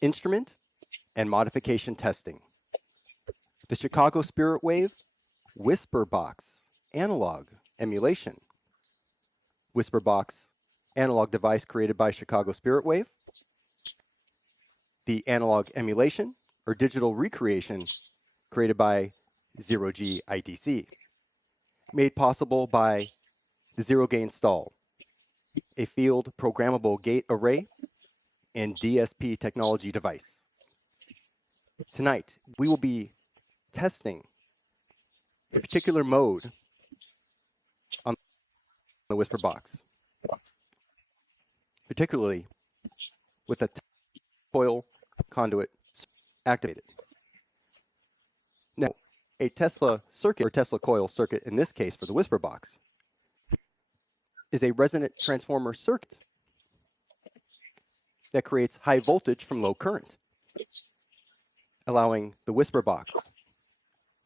instrument and modification testing. The Chicago Spiritwave Whisper Box analog emulation. Whisper Box analog device created by Chicago Spiritwave. The analog emulation or digital recreation created by Zero-G IDC. Made possible by the Zero Gain Stall, a field programmable gate array and DSP technology device. Tonight, we will be testing a particular mode on the Whisper Box, particularly with the coil conduit activated. Now, a Tesla circuit, or Tesla coil circuit in this case for the Whisper Box, is a resonant transformer circuit that creates high voltage from low current, allowing the Whisper Box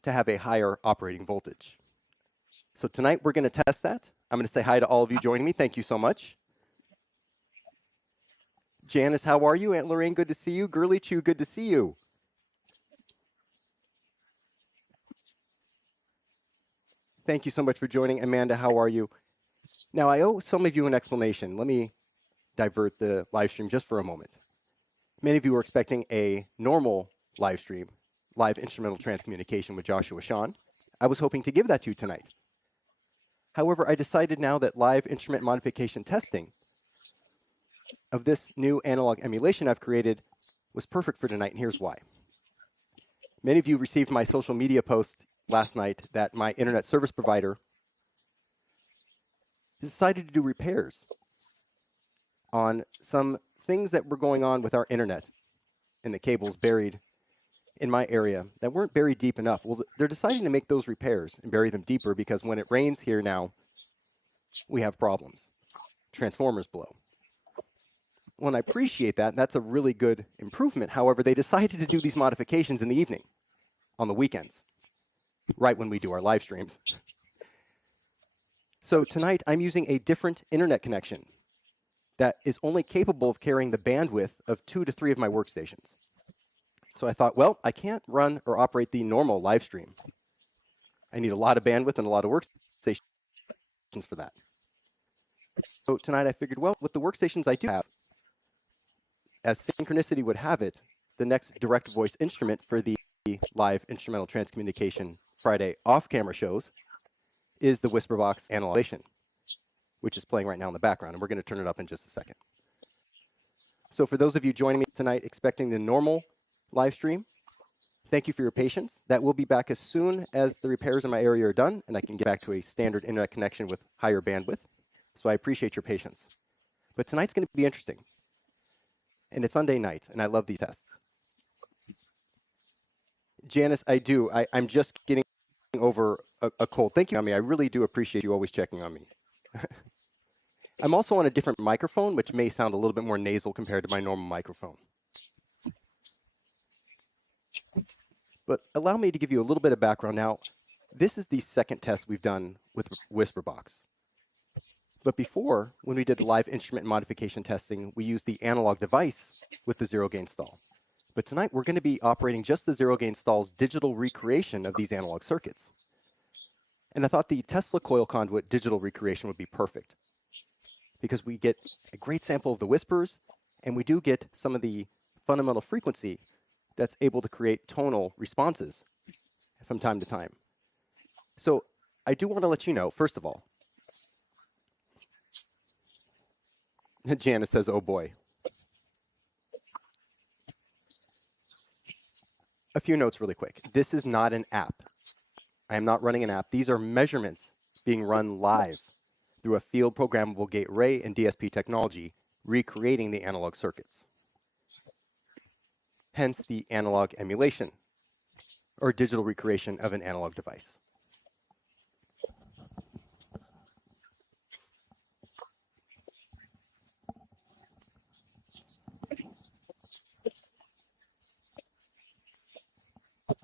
to have a higher operating voltage. So tonight we're going to test that. I'm going to say hi to all of you joining me. Thank you so much. Janice, how are you? Aunt Lorraine, good to see you. Girly Chew, good to see you. Thank you so much for joining. Amanda, how are you? Now, I owe some of you an explanation. Let me divert the live stream just for a moment. Many of you were expecting a normal live stream, live instrumental transcommunication with Joshua Sean. I was hoping to give that to you tonight. However, I decided now that live instrument modification testing of this new analog emulation I've created was perfect for tonight, and here's why. Many of you received my social media post last night that my internet service provider decided to do repairs on some things that were going on with our internet and the cables buried in my area that weren't buried deep enough. Well, they're deciding to make those repairs and bury them deeper because when it rains here now, we have problems. Transformers blow. Well, I appreciate that. That's a really good improvement. However, they decided to do these modifications in the evening, on the weekends, right when we do our live streams. So tonight, I'm using a different internet connection that is only capable of carrying the bandwidth of 2 to 3 of my workstations. So I thought, well, I can't run or operate the normal live stream. I need a lot of bandwidth and a lot of workstations for that. So tonight I figured, well, with the workstations I do have, as synchronicity would have it, the next direct voice instrument for the live instrumental transcommunication Friday off-camera shows is the Whisper Box Emulation, which is playing right now in the background, and we're going to turn it up in just a second. So for those of you joining me tonight expecting the normal live stream, thank you for your patience. That will be back as soon as the repairs in my area are done, and I can get back to a standard internet connection with higher bandwidth. So I appreciate your patience. But tonight's going to be interesting. And it's Sunday night, and I love these tests. Janice, I do. I'm just getting over a cold. Thank you, Ami. I really do appreciate you always checking on me. I'm also on a different microphone, which may sound a little bit more nasal compared to my normal microphone. But allow me to give you a little bit of background now. This is the second test we've done with Whisper Box. But before, when we did the live instrument modification testing, we used the analog device with the Zero Gain Stall. But tonight, we're going to be operating just the Zero Gain Stall's digital recreation of these analog circuits. And I thought the Tesla coil conduit digital recreation would be perfect because we get a great sample of the whispers, and we do get some of the fundamental frequency that's able to create tonal responses from time to time. So I do want to let you know, first of all, Janice says, oh boy. A few notes really quick. This is not an app. I am not running an app. These are measurements being run live through a field programmable gate array and DSP technology, recreating the analog circuits. Hence the analog emulation, or digital recreation of an analog device.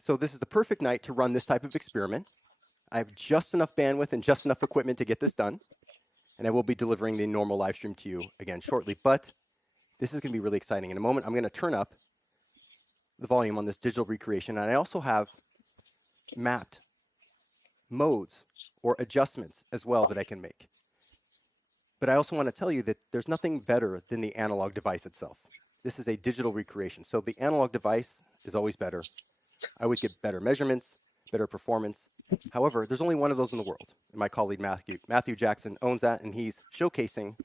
So this is the perfect night to run this type of experiment. I have just enough bandwidth and just enough equipment to get this done. And I will be delivering the normal live stream to you again shortly. But this is going to be really exciting. In a moment, I'm going to turn up the volume on this digital recreation. And I also have mapped modes or adjustments as well that I can make. But I also want to tell you that there's nothing better than the analog device itself. This is a digital recreation. So the analog device is always better. I always get better measurements, better performance. However, there's only one of those in the world. And my colleague Matthew Jackson owns that, and he's showcasing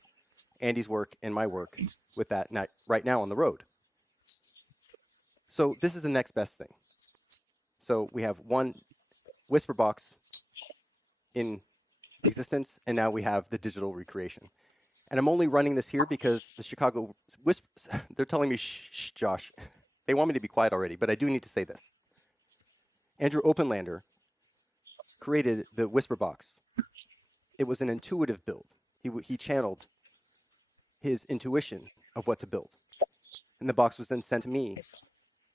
Andy's work and my work with that right now on the road. So this is the next best thing. So we have one Whisper box in existence, and now we have the digital recreation. And I'm only running this here because the Chicago Whispers, they're telling me, shh, Josh. They want me to be quiet already, but I do need to say this. Andrew Openlander created the Whisper box. It was an intuitive build. He channeled his intuition of what to build. And the box was then sent to me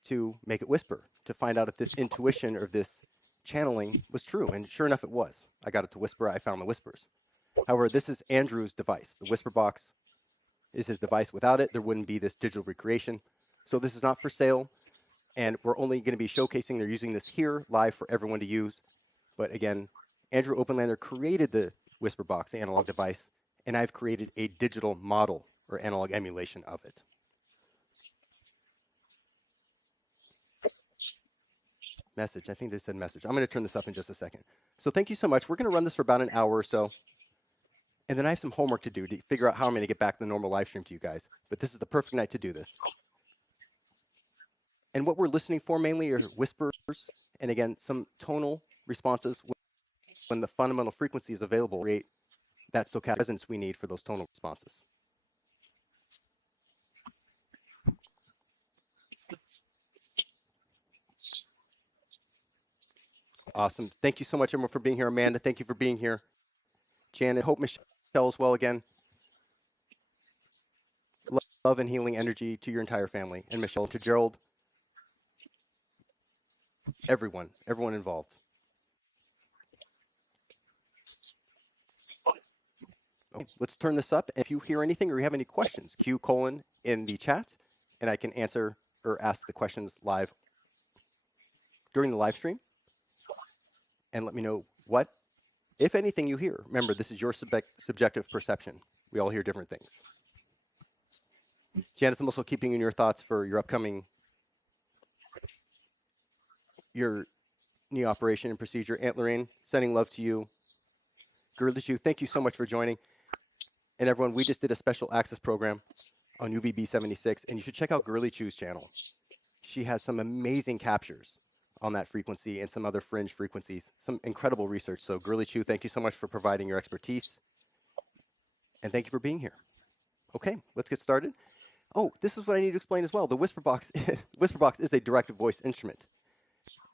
to make it whisper, to find out if this intuition or this channeling was true. And sure enough, it was. I got it to whisper. I found the whispers. However, this is Andrew's device. The Whisper box is his device. Without it, there wouldn't be this digital recreation. So this is not for sale. And we're only going to be showcasing. They're using this here live for everyone to use. But again, Andrew Openlander created the Whisper box, the analog device, and I've created a digital model or analog emulation of it. Message. I think they said message. I'm going to turn this up in just a second. So thank you so much. We're going to run this for about an hour or so. And then I have some homework to do to figure out how I'm going to get back the normal live stream to you guys. But this is the perfect night to do this. And what we're listening for mainly are whispers and, again, some tonal responses when the fundamental frequency is available to create that stochastic presence we need for those tonal responses. Awesome. Thank you so much, everyone, for being here. Amanda, thank you for being here. Janet, hope Michelle as well again. Love and healing energy to your entire family. And Michelle, to Gerald, everyone involved. Okay, let's turn this up. If you hear anything or you have any questions, Q colon in the chat, and I can answer or ask the questions live during the live stream. And let me know what, if anything, you hear. Remember, this is your subjective perception. We all hear different things. Janice, I'm also keeping in your thoughts for your upcoming, your knee operation and procedure. Aunt Lorraine, sending love to you. Girly Chew, thank you so much for joining. And everyone, we just did a special access program on UVB76, and you should check out Girly Chew's channel. She has some amazing captures on that frequency and some other fringe frequencies, some incredible research. So Girly Chew, thank you so much for providing your expertise. And thank you for being here. Okay, let's get started. Oh, this is what I need to explain as well. The Whisper box is a directed voice instrument.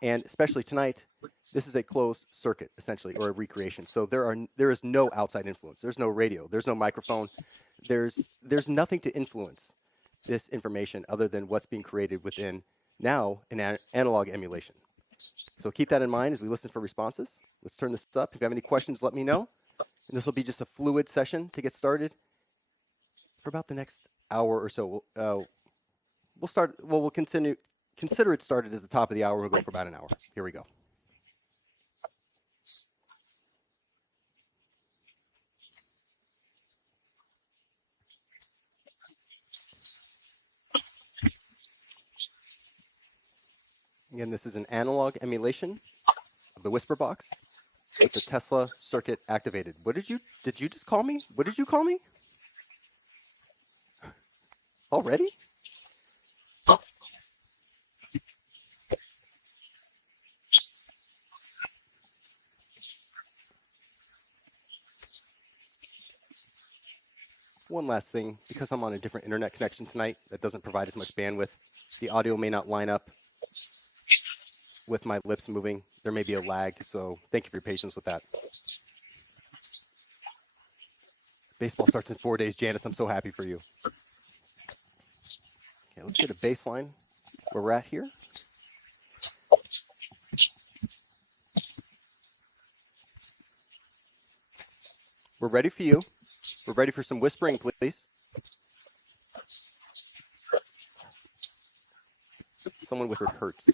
And especially tonight, this is a closed circuit, essentially, or a recreation. So there is no outside influence. There's no radio. There's no microphone. There's nothing to influence this information other than what's being created within now an analog emulation. So keep that in mind as we listen for responses. Let's turn this up. If you have any questions, let me know. And this will be just a fluid session to get started for about the next hour or so. We'll continue. Consider it started at the top of the hour. We'll go for about an hour. Here we go. Again, this is an analog emulation of the Whisper box with the Tesla circuit activated. Did you just call me? What did you call me? Already? One last thing, because I'm on a different internet connection tonight that doesn't provide as much bandwidth, the audio may not line up with my lips moving. There may be a lag, so thank you for your patience with that. Baseball starts in 4 days. Janice, I'm so happy for you. Okay, let's get a baseline where we're at here. We're ready for you. We're ready for some whispering, please. Someone whispered hurts.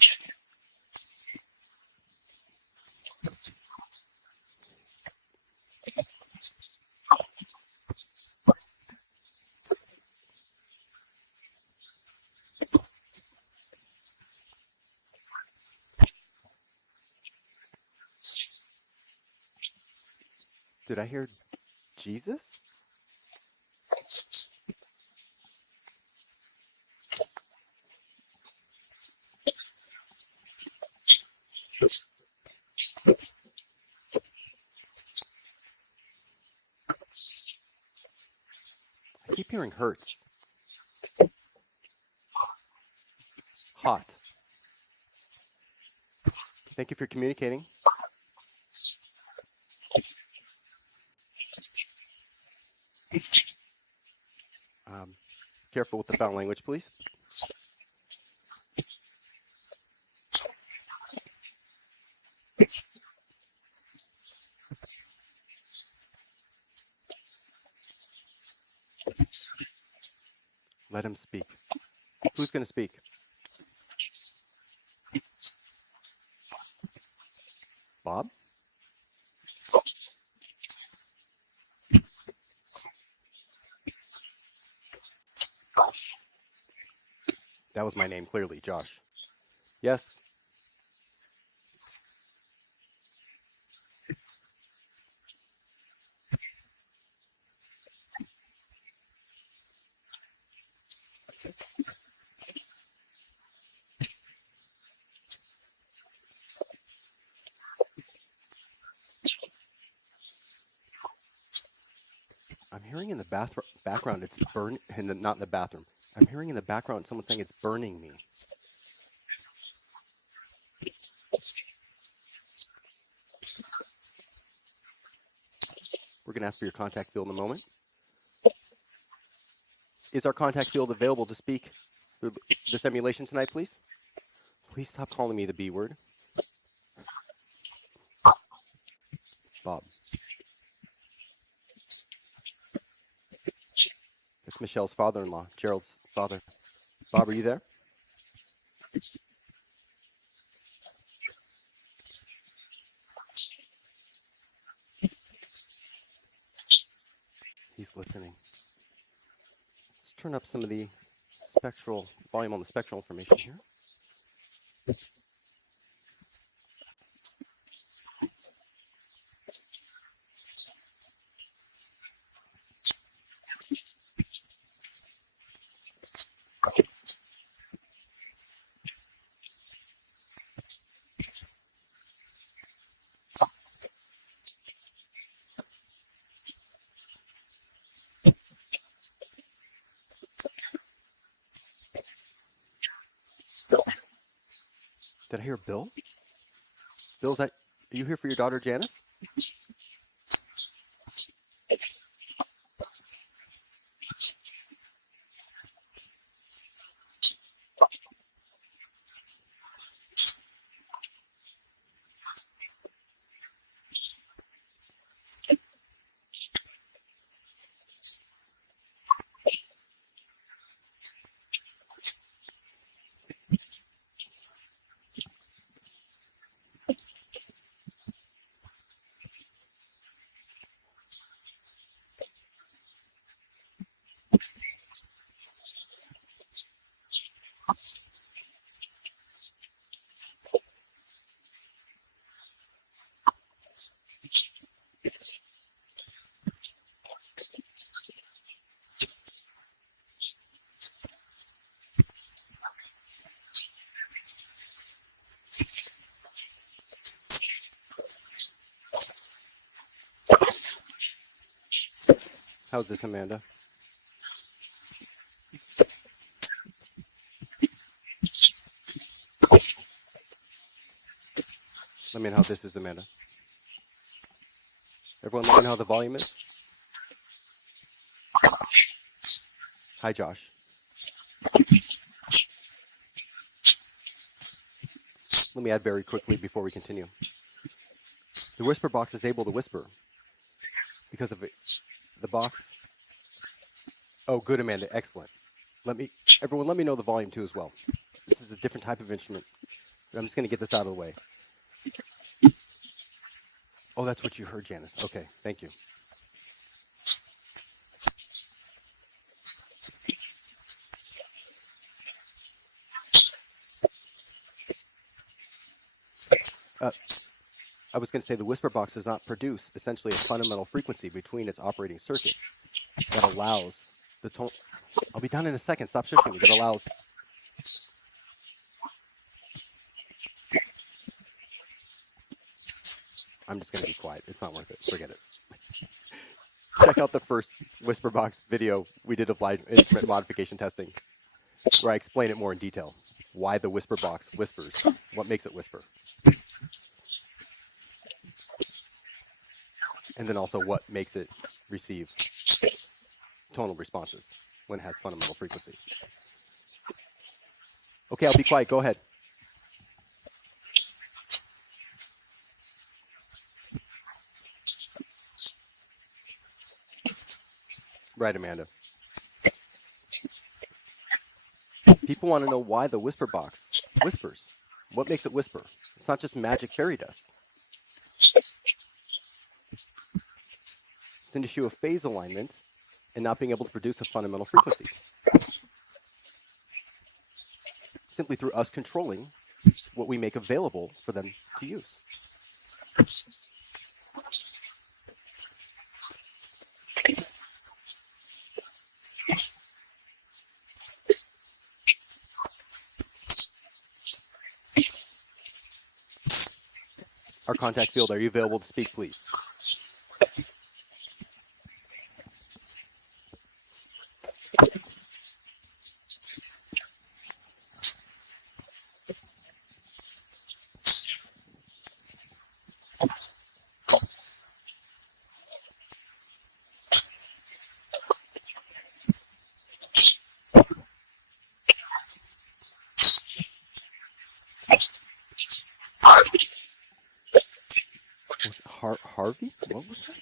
Did I hear Jesus? I keep hearing hurts. Hot. Thank you for communicating. Careful with the foul language, please. Let him speak. Who's going to speak? Bob? That was my name, clearly, Josh. Yes? I'm hearing in the background it's burn, not in the bathroom. I'm hearing in the background someone saying it's burning me. We're going to ask for your contact field in a moment. Is our contact field available to speak through this emulation tonight, please? Please stop calling me the B word. Bob. It's Michelle's father-in-law, Gerald's father. Bob, are you there? He's listening. Let's turn up some of the spectral volume on the spectral information here. Did I hear Bill? Bill, are you here for your daughter, Janice? How's this, Amanda? Let me know how this is, Amanda. Everyone let me know how the volume is. Hi, Josh. Let me add very quickly before we continue. The whisper box is able to whisper because of it. The box. Oh, good, Amanda. Excellent. Everyone, let me know the volume too as well. This is a different type of instrument. I'm just going to get this out of the way. Oh, that's what you heard, Janice. Okay, thank you. I was going to say the whisper box does not produce essentially a fundamental frequency between its operating circuits that allows the tone. I'll be done in a second. Stop shifting me. That allows. I'm just going to be quiet. It's not worth it. Forget it. Check out the first whisper box video we did of live instrument modification testing, where I explain it more in detail. Why the whisper box whispers. What makes it whisper. And then also what makes it receive tonal responses when it has fundamental frequency. Okay, I'll be quiet. Go ahead. Right, Amanda. People want to know why the whisper box whispers. What makes it whisper? It's not just magic fairy dust. It's an issue of phase alignment and not being able to produce a fundamental frequency. Simply through us controlling what we make available for them to use. Our contact field, are you available to speak, please? Harvey? What was that?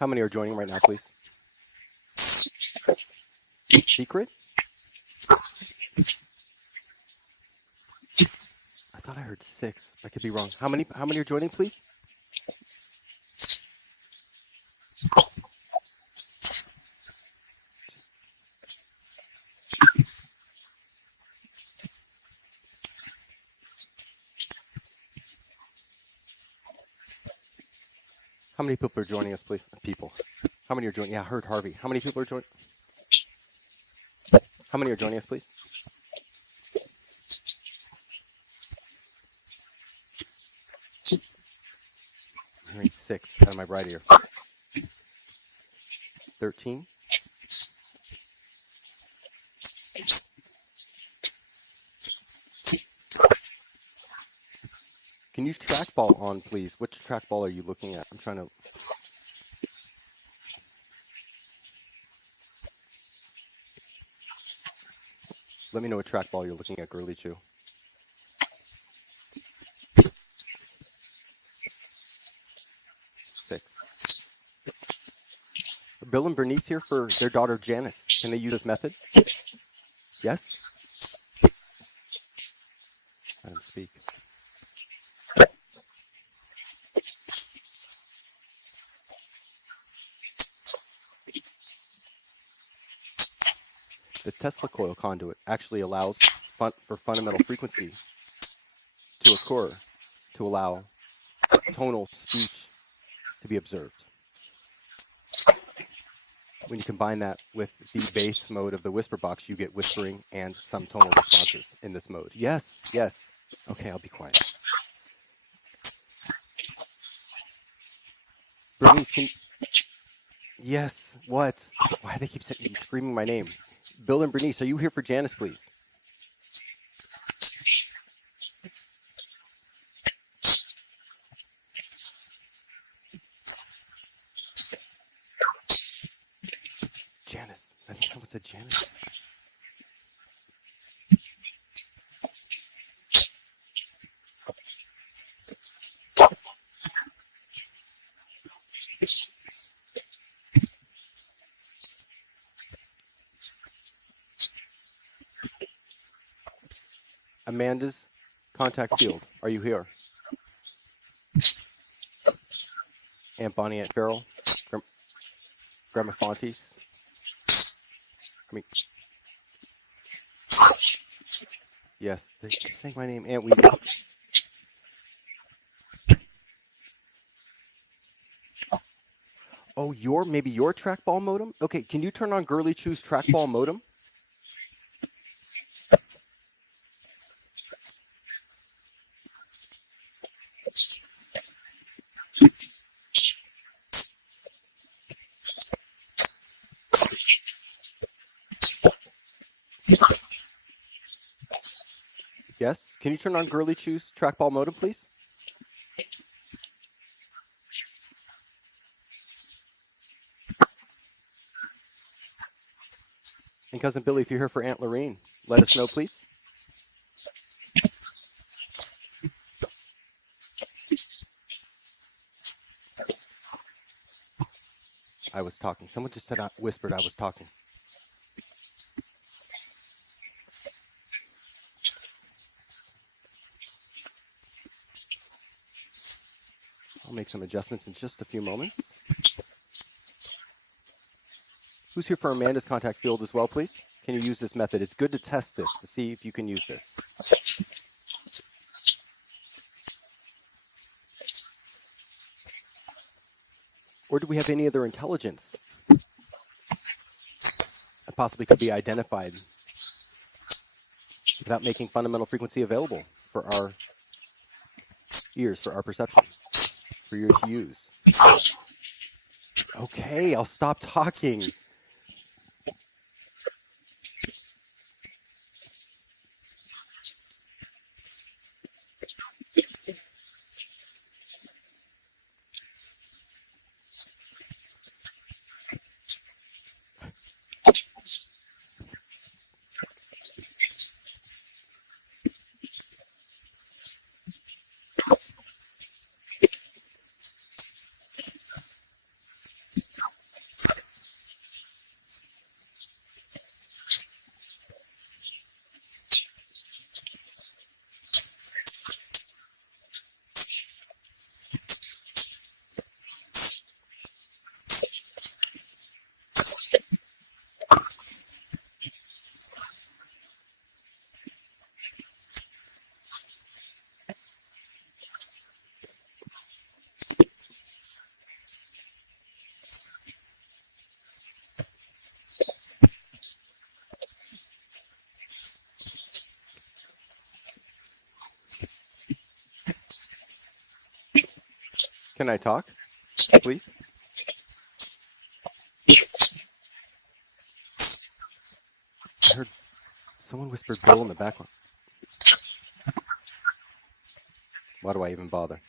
How many are joining right now, please? Secret? I thought I heard 6. I could be wrong. How many are joining, please? How many people are joining us, please? People. How many are joining? Yeah, I heard Harvey. How many people are joining? How many are joining us, please? I'm hearing 6 out of my right ear. 13. Can you trackball on, please? Which trackball are you looking at? I'm trying to... Let me know what trackball you're looking at, Girly Chew. Six. Are Bill and Bernice here for their daughter Janice? Can they use this method? Yes? Let him speak. The Tesla coil conduit actually allows for fundamental frequency to occur to allow tonal speech to be observed. When you combine that with the bass mode of the whisper box, you get whispering and some tonal responses in this mode. Yes, yes. Okay, I'll be quiet. Bernice, can... Yes, what? Why do they keep screaming my name? Bill and Bernice, are you here for Janice, please? said Janet. Amanda's contact field. Are you here? Aunt Bonnie, Aunt Farrell, Grandma Fontes. Yes, they keep saying my name, Aunt Weaver. Oh, maybe your trackball modem? Okay, can you turn on Girly Chew's trackball modem? Yes? Can you turn on Girly Chew's trackball modem, please? And Cousin Billy, if you're here for Aunt Lorraine, let us know, please. I was talking. Someone just said, whispered I was talking. I'll make some adjustments in just a few moments. Who's here for Amanda's contact field as well, please? Can you use this method? It's good to test this, to see if you can use this. Or do we have any other intelligence that possibly could be identified without making fundamental frequency available for our ears, for our perception, for you to use? Okay, I'll stop talking. Can I talk, please? I heard someone whispered Bill in the background. Why do I even bother?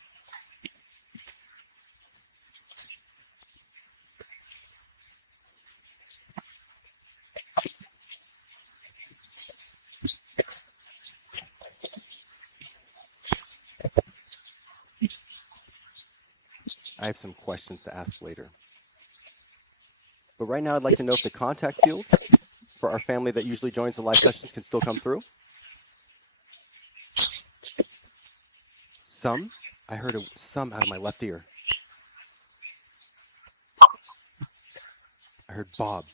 I have some questions to ask later. But right now, I'd like to know if the contact field for our family that usually joins the live sessions can still come through. Some? I heard some out of my left ear. I heard Bob.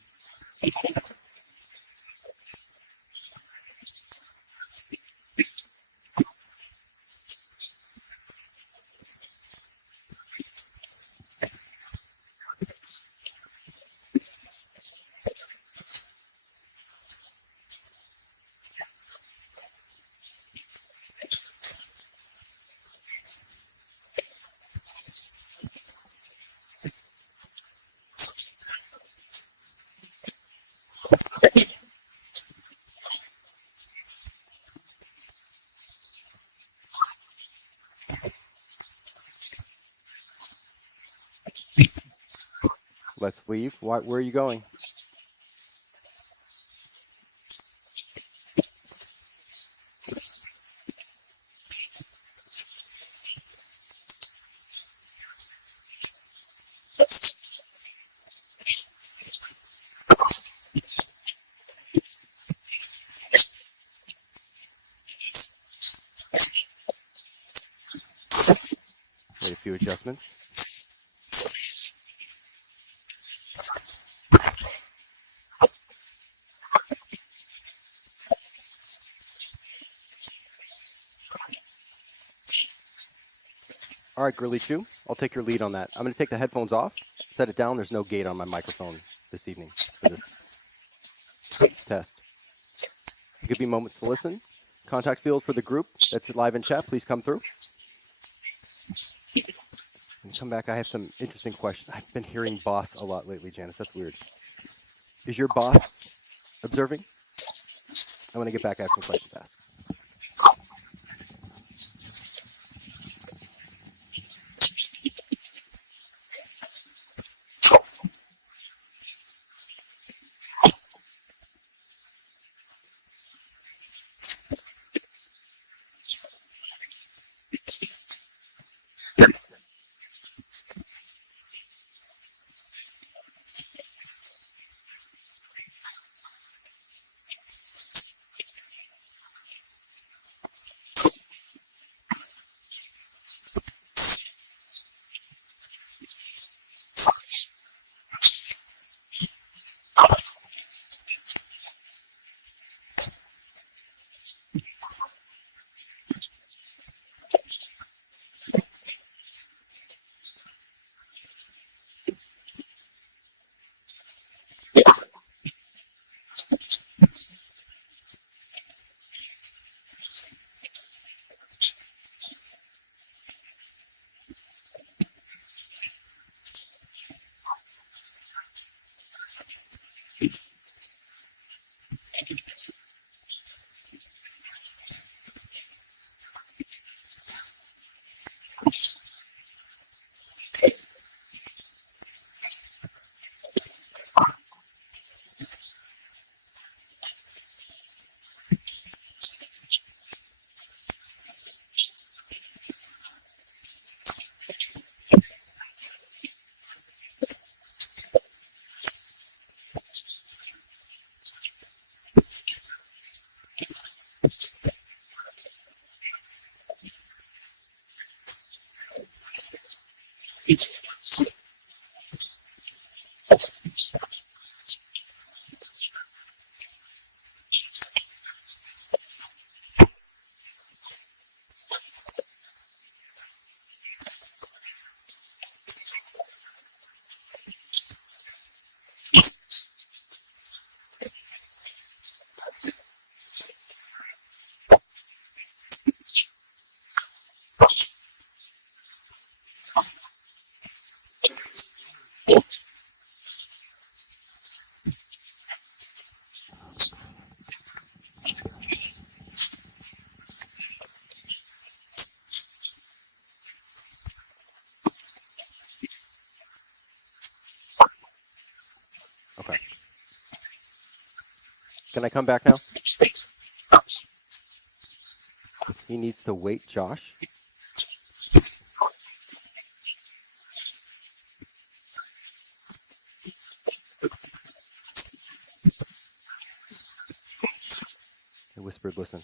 Let's leave. Where are you going? Made a few adjustments. All right, Girly Chew, I'll take your lead on that. I'm going to take the headphones off, set it down. There's no gate on my microphone this evening for this test. I'll give you moments to listen. Contact field for the group that's live in chat. Please come through. When you come back, I have some interesting questions. I've been hearing boss a lot lately, Janice. That's weird. Is your boss observing? I want to get back. I have some questions to ask. Okay. Can I come back now? He needs to wait, Josh. I whispered, listen.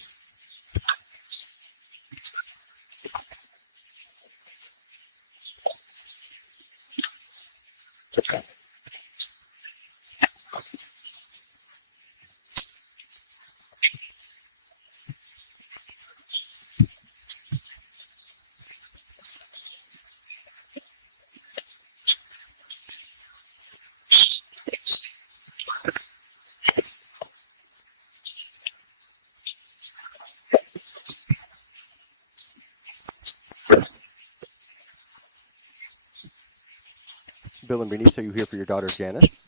Bill and Bernice, are you here for your daughter, Janice?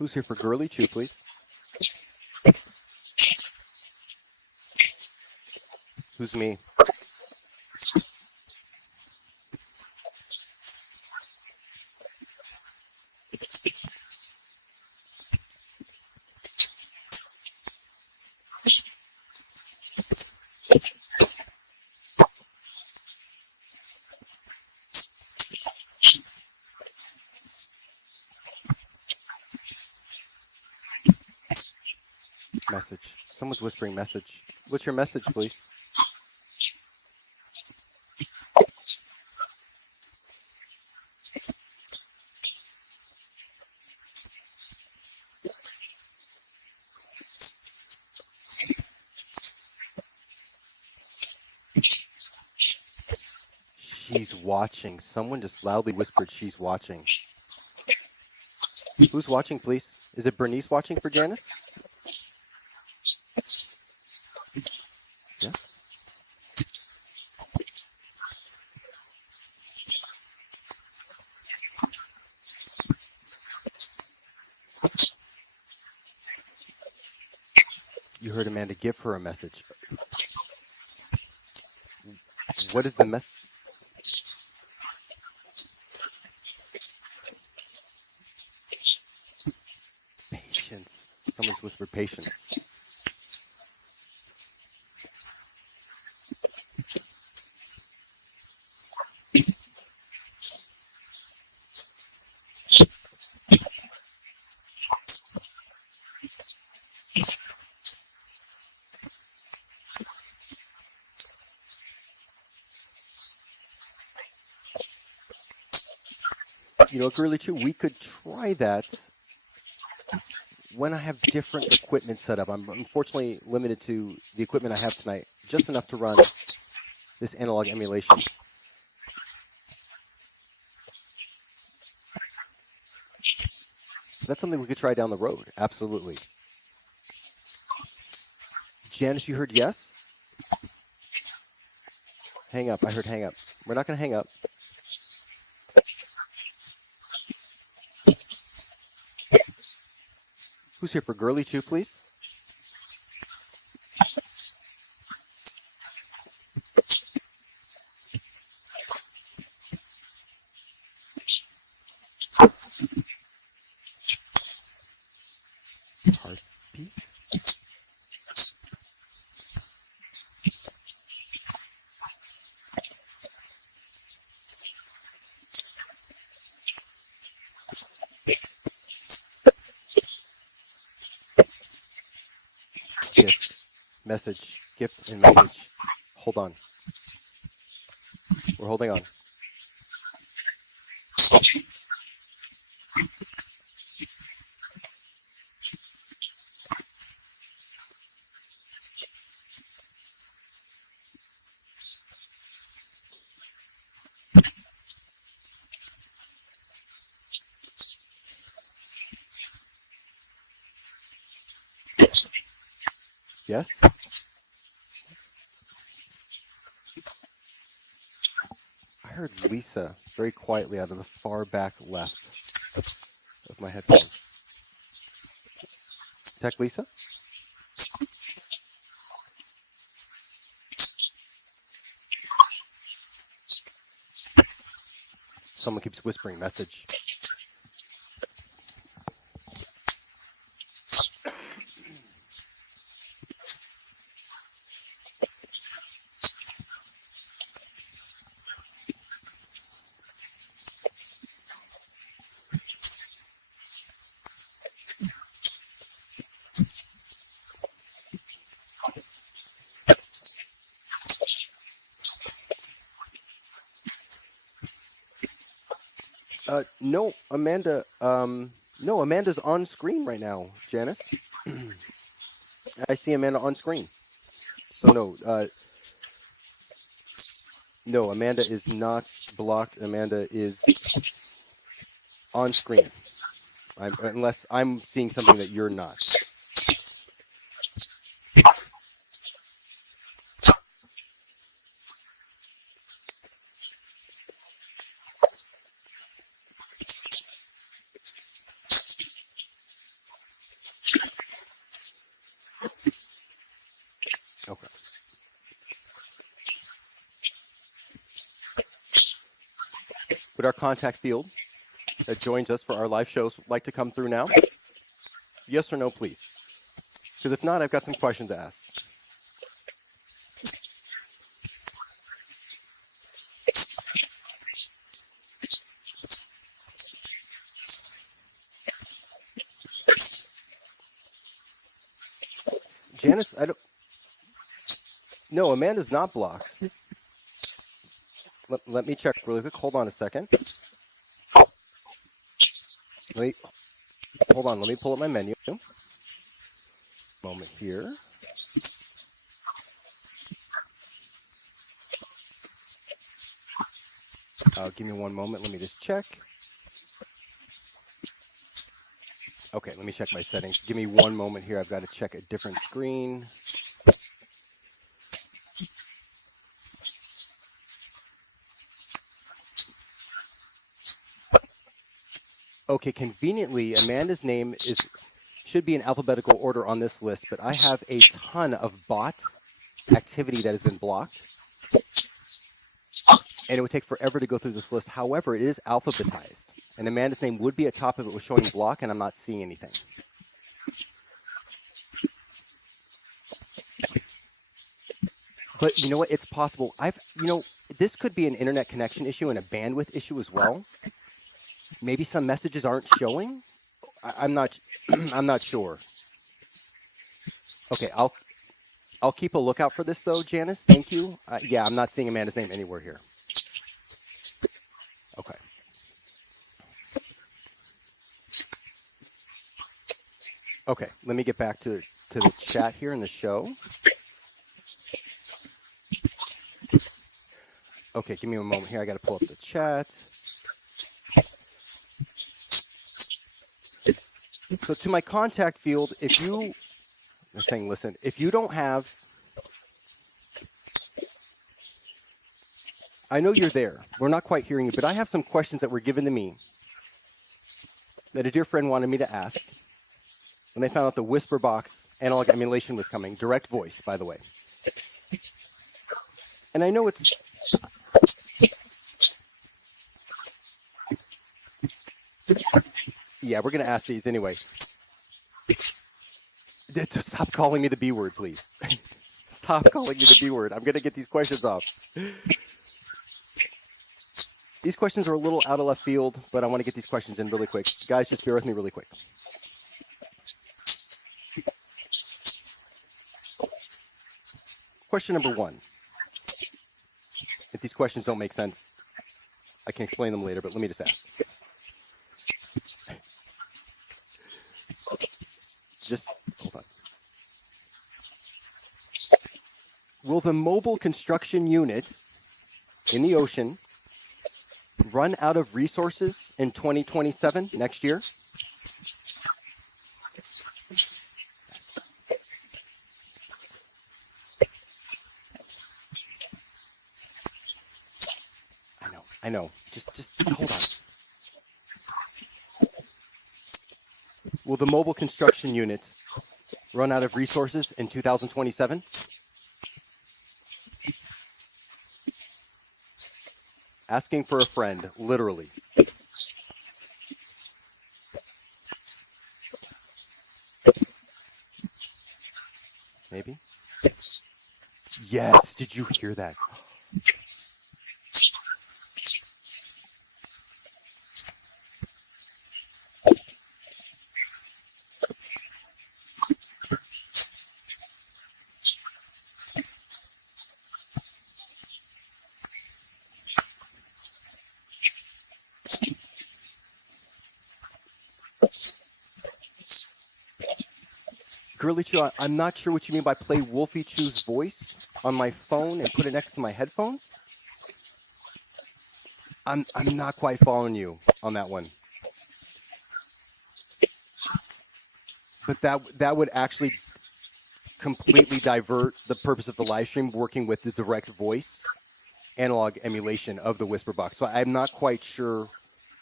Who's here for Girly Chew, please? Who's me? Someone's whispering message. What's your message, please? She's watching. Someone just loudly whispered she's watching. Who's watching, please? Is it Bernice watching for Janice? Yes. You heard Amanda give her a message. What is the message? Patience. Someone's whispered patience. You know, Girly Chew, we could try that when I have different equipment set up. I'm unfortunately limited to the equipment I have tonight, just enough to run this analog emulation. That's something we could try down the road, absolutely. Janice, you heard yes? Hang up, I heard hang up. We're not going to hang up. Who's here for Girly Chew, please? Heartbeat? Gift, message, gift, and message. Hold on. We're holding on. Yes? I heard Lisa very quietly out of the far back left of my headphones. Tech Lisa? Someone keeps whispering message. No, Amanda. No, Amanda's on screen right now, Janice. I see Amanda on screen. So no, Amanda is not blocked. Amanda is on screen. Unless I'm seeing something that you're not. Okay. Would our contact field that joins us for our live shows like to come through now? Yes or no, please? Because if not, I've got some questions to ask. Janice, I don't. No, Amanda's not blocked. Let me check really quick. Hold on a second. Hold on. Let me pull up my menu. Moment here. Give me one moment. Let me just check. Okay, let me check my settings. Give me one moment here. I've got to check a different screen. Okay, conveniently, Amanda's name should be in alphabetical order on this list, but I have a ton of bot activity that has been blocked. And it would take forever to go through this list. However, it is alphabetized. And Amanda's name would be at top if it was showing block, and I'm not seeing anything. But you know what? It's possible. This could be an internet connection issue and a bandwidth issue as well. Maybe some messages aren't showing. I'm not sure. Okay, I'll keep a lookout for this though, Janice. Thank you. Yeah, I'm not seeing Amanda's name anywhere here. Okay. Okay, let me get back to the chat here in the show. Okay, give me a moment here. I got to pull up the chat. So to my contact field, they're saying, listen, if you don't have, I know you're there. We're not quite hearing you, but I have some questions that were given to me that a dear friend wanted me to ask when they found out the Whisper Box analog emulation was coming. Direct voice, by the way. And I know it's... Yeah, we're going to ask these anyway. Stop calling me the B word, please. Stop calling me the B word. I'm going to get these questions off. These questions are a little out of left field, but I want to get these questions in really quick. Guys, just bear with me really quick. Question number 1. If these questions don't make sense, I can explain them later, but let me just ask. Just hold on. Will the mobile construction unit in the ocean run out of resources in 2027, next year? I know. Just hold on. Will the mobile construction unit run out of resources in 2027? Asking for a friend, literally. Maybe? Yes, did you hear that? Girly Chew, I'm not sure what you mean by play Wolfie Chew's voice on my phone and put it next to my headphones. I'm not quite following you on that one. But that would actually completely divert the purpose of the live stream, working with the direct voice analog emulation of the Whisper Box. So I'm not quite sure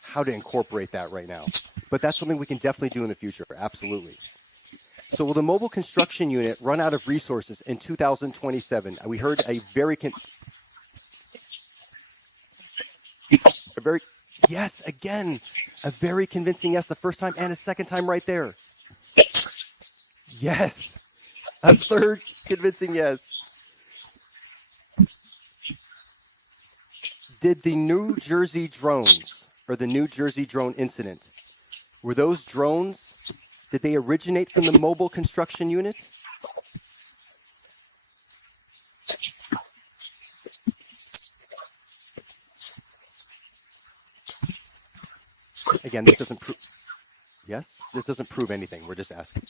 how to incorporate that right now. But that's something we can definitely do in the future. Absolutely. So will the mobile construction unit run out of resources in 2027? We heard a very yes, again, a very convincing yes the first time and a second time right there. Yes, a third convincing yes. Did the New Jersey drones, or the New Jersey drone incident, were those drones, did they originate from the mobile construction unit? Again, this doesn't prove. Yes, this doesn't prove anything. We're just asking.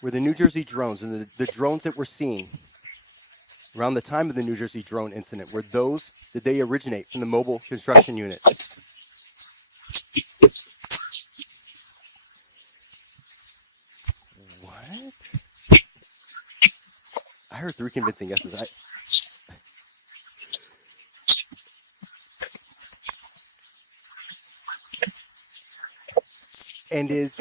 Were the New Jersey drones and the drones that we're seeing around the time of the New Jersey drone incident, did they originate from the mobile construction unit? What? I heard 3 convincing yeses. And is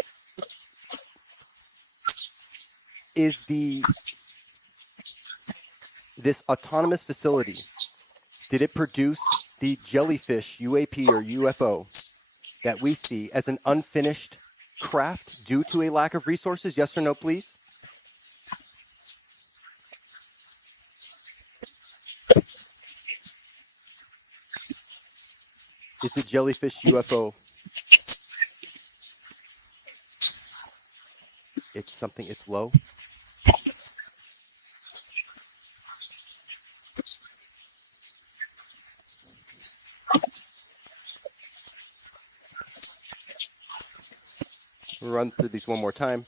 this autonomous facility, did it produce the jellyfish UAP or UFO that we see as an unfinished craft due to a lack of resources? Yes or no, please? Is the jellyfish UFO, it's low? We'll run through these one more time.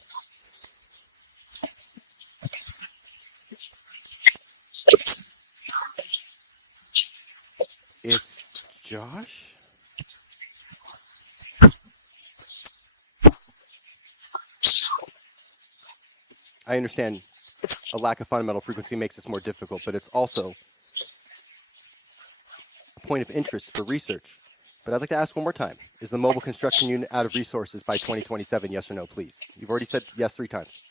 It's Josh? I understand a lack of fundamental frequency makes this more difficult, but it's also a point of interest for research. But I'd like to ask one more time. Is the mobile construction unit out of resources by 2027? Yes or no, please? You've already said yes 3 times.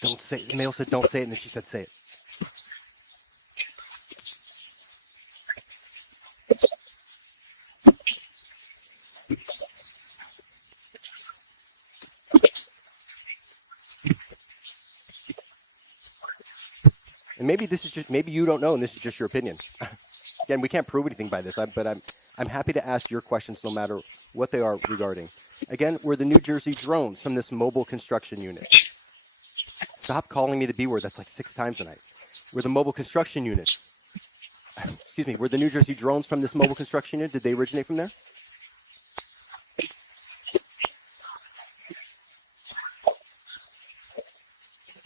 Don't say it. Mail said don't say it, and then she said say it. And maybe this is just, maybe you don't know, and this is just your opinion. Again, we can't prove anything by this, but I'm happy to ask your questions no matter what they are regarding. Again, we're the New Jersey drones from this mobile construction unit. Stop calling me the B word. That's like 6 times tonight. We're the mobile construction unit. Excuse me. We're the New Jersey drones from this mobile construction unit. Did they originate from there?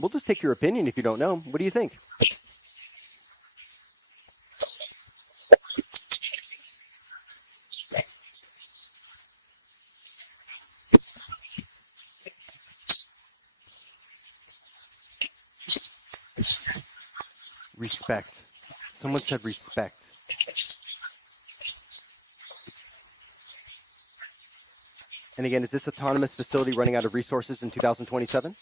We'll just take your opinion if you don't know. What do you think? Respect. Someone said respect. And again, is this autonomous facility running out of resources in 2027?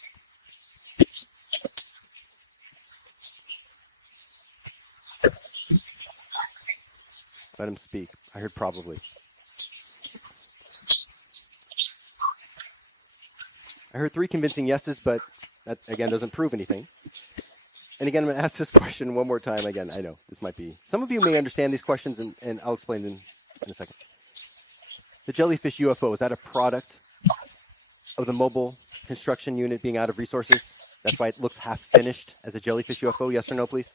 Let him speak. I heard probably. I heard 3 convincing yeses, but that, again, doesn't prove anything. And again, I'm going to ask this question one more time. Again, I know this might be... Some of you may understand these questions, and I'll explain them in a second. The jellyfish UFO, is that a product of the mobile construction unit being out of resources? That's why it looks half finished as a jellyfish UFO? Yes or no, please?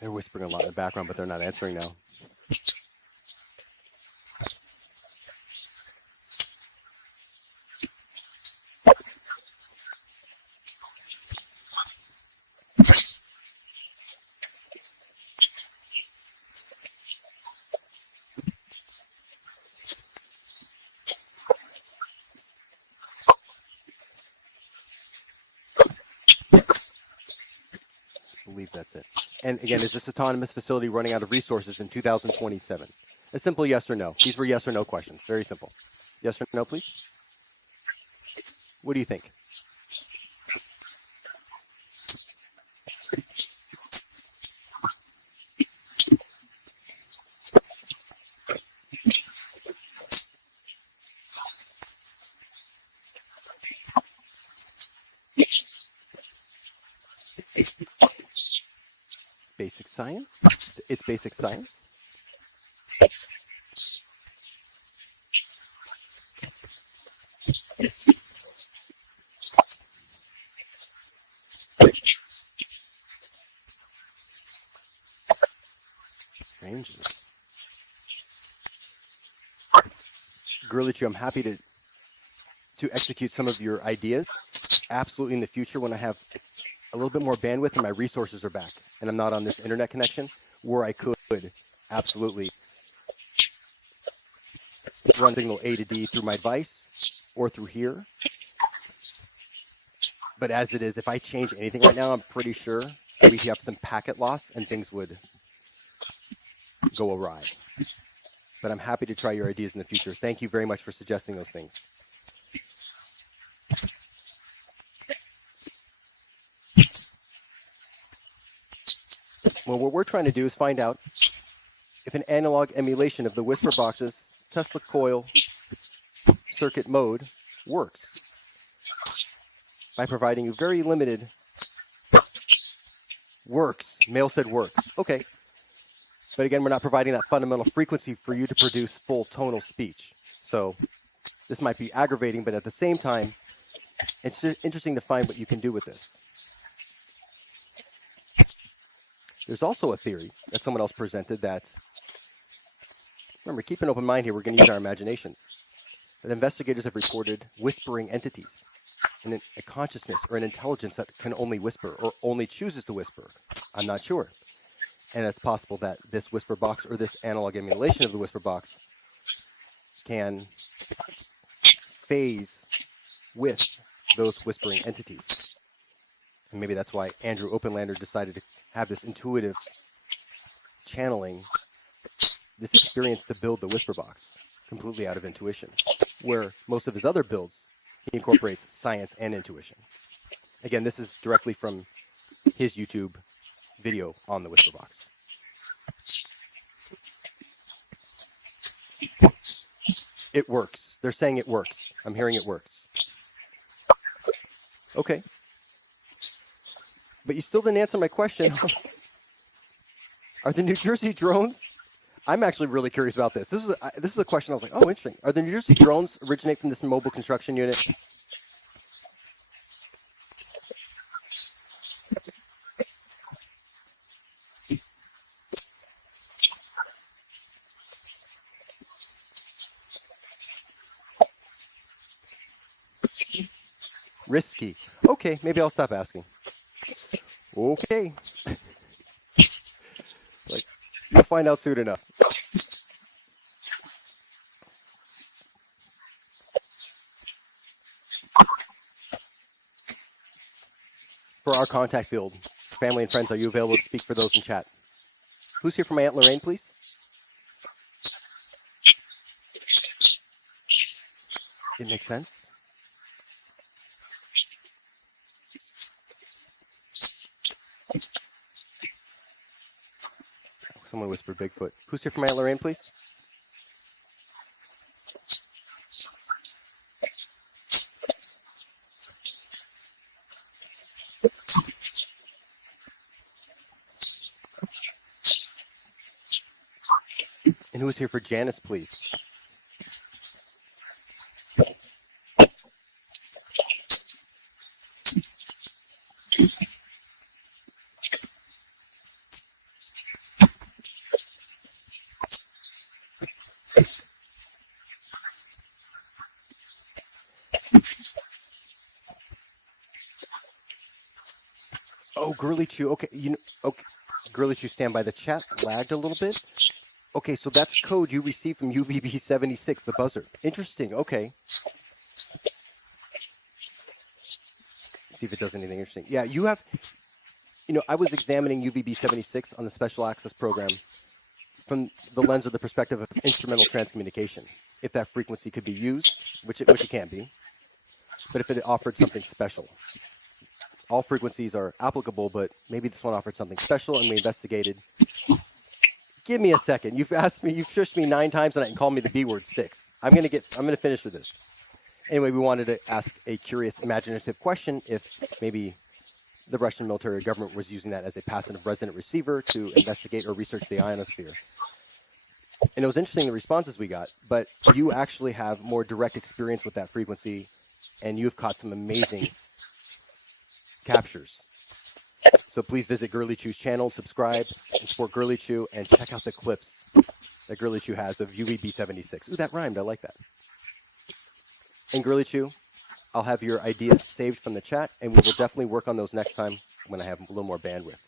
They're whispering a lot in the background, but they're not answering now. I believe that's it. And again, is this autonomous facility running out of resources in 2027? A simple yes or no. These were yes or no questions. Very simple. Yes or no, please? What do you think? Basic science? It's basic science? Strange. Girlichu, I'm happy to execute some of your ideas. Absolutely in the future when I have a little bit more bandwidth and my resources are back and I'm not on this internet connection where I could absolutely run signal A to D through my device or through here. But as it is, if I change anything right now, I'm pretty sure we'd have some packet loss and things would go awry. But I'm happy to try your ideas in the future. Thank you very much for suggesting those things. Well, what we're trying to do is find out if an analog emulation of the Whisper Box's Tesla coil circuit mode works by providing you very limited works. Mail said works. Okay. But again, we're not providing that fundamental frequency for you to produce full tonal speech. So this might be aggravating, but at the same time, it's interesting to find what you can do with this. There's also a theory that someone else presented that, remember, keep an open mind here, we're going to use our imaginations, that investigators have recorded whispering entities and a consciousness or an intelligence that can only whisper or only chooses to whisper. I'm not sure. And it's possible that this Whisper Box or this analog emulation of the Whisper Box can phase with those whispering entities. And maybe that's why Andrew Openlander decided to have this intuitive channeling, this experience to build the Whisper Box completely out of intuition, where most of his other builds, he incorporates science and intuition. Again, this is directly from his YouTube video on the Whisper Box. It works. They're saying it works. I'm hearing it works. Okay. But you still didn't answer my question. Are the New Jersey drones? I'm actually really curious about this. This is a question I was like, oh, interesting. Are the New Jersey drones originate from this mobile construction unit? Risky. Okay, maybe I'll stop asking. Okay. Like, you'll find out soon enough. For our contact field, family and friends, are you available to speak for those in chat? Who's here for my Aunt Lorraine, please? It makes sense. Someone whispered Bigfoot. Who's here for my Aunt Lorraine, please? And who's here for Janice, please? Oh, Girly Chew. Okay, okay. Girly Chew, stand by. The chat lagged a little bit. Okay, so that's code you received from UVB76, the buzzer. Interesting. Okay. See if it does anything interesting. Yeah, you have. I was examining UVB76 on the Special Access Program from the lens of the perspective of instrumental transcommunication. If that frequency could be used, which it can be, but if it offered something special. all frequencies are applicable, but maybe this one offered something special, and we investigated. Give me a second. You've shushed me 9 times tonight and called me the B word 6. I'm gonna finish with this. Anyway, we wanted to ask a curious, imaginative question if maybe the Russian military or government was using that as a passive resonant receiver to investigate or research the ionosphere. And it was interesting the responses we got, but you actually have more direct experience with that frequency, and you've caught some amazing captures. So please visit Girly Chew's channel, subscribe, and support Girly Chew, and check out the clips that Girly Chew has of UVB76. Ooh, that rhymed. I like that. And Girly Chew, I'll have your ideas saved from the chat, and we will definitely work on those next time when I have a little more bandwidth.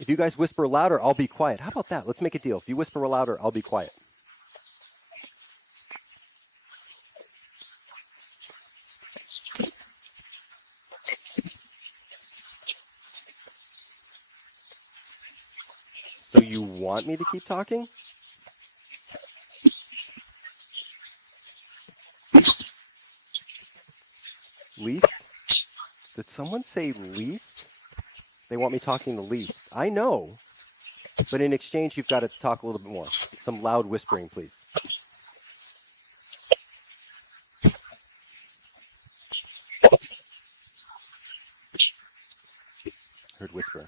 If you guys whisper louder, I'll be quiet. How about that? Let's make a deal. If you whisper louder, I'll be quiet. So you want me to keep talking? Least? Did someone say least? They want me talking the least. I know. But in exchange, you've got to talk a little bit more. Some loud whispering, please. Heard whisper.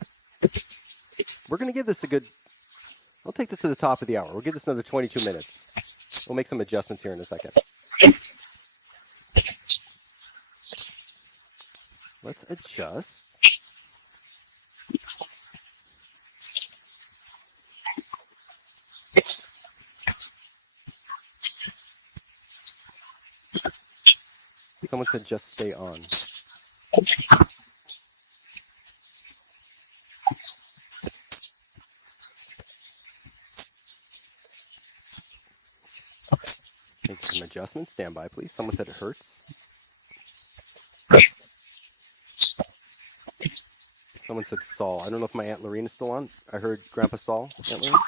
We're going to give this a good... I'll take this to the top of the hour. We'll give this another 22 minutes. We'll make some adjustments here in a second. Let's adjust. Someone said just stay on. Make some adjustments. Stand by, please. Someone said it hurts. Someone said Saul. I don't know if my Aunt Lorene is still on. I heard Grandpa Saul. Aunt Lorene?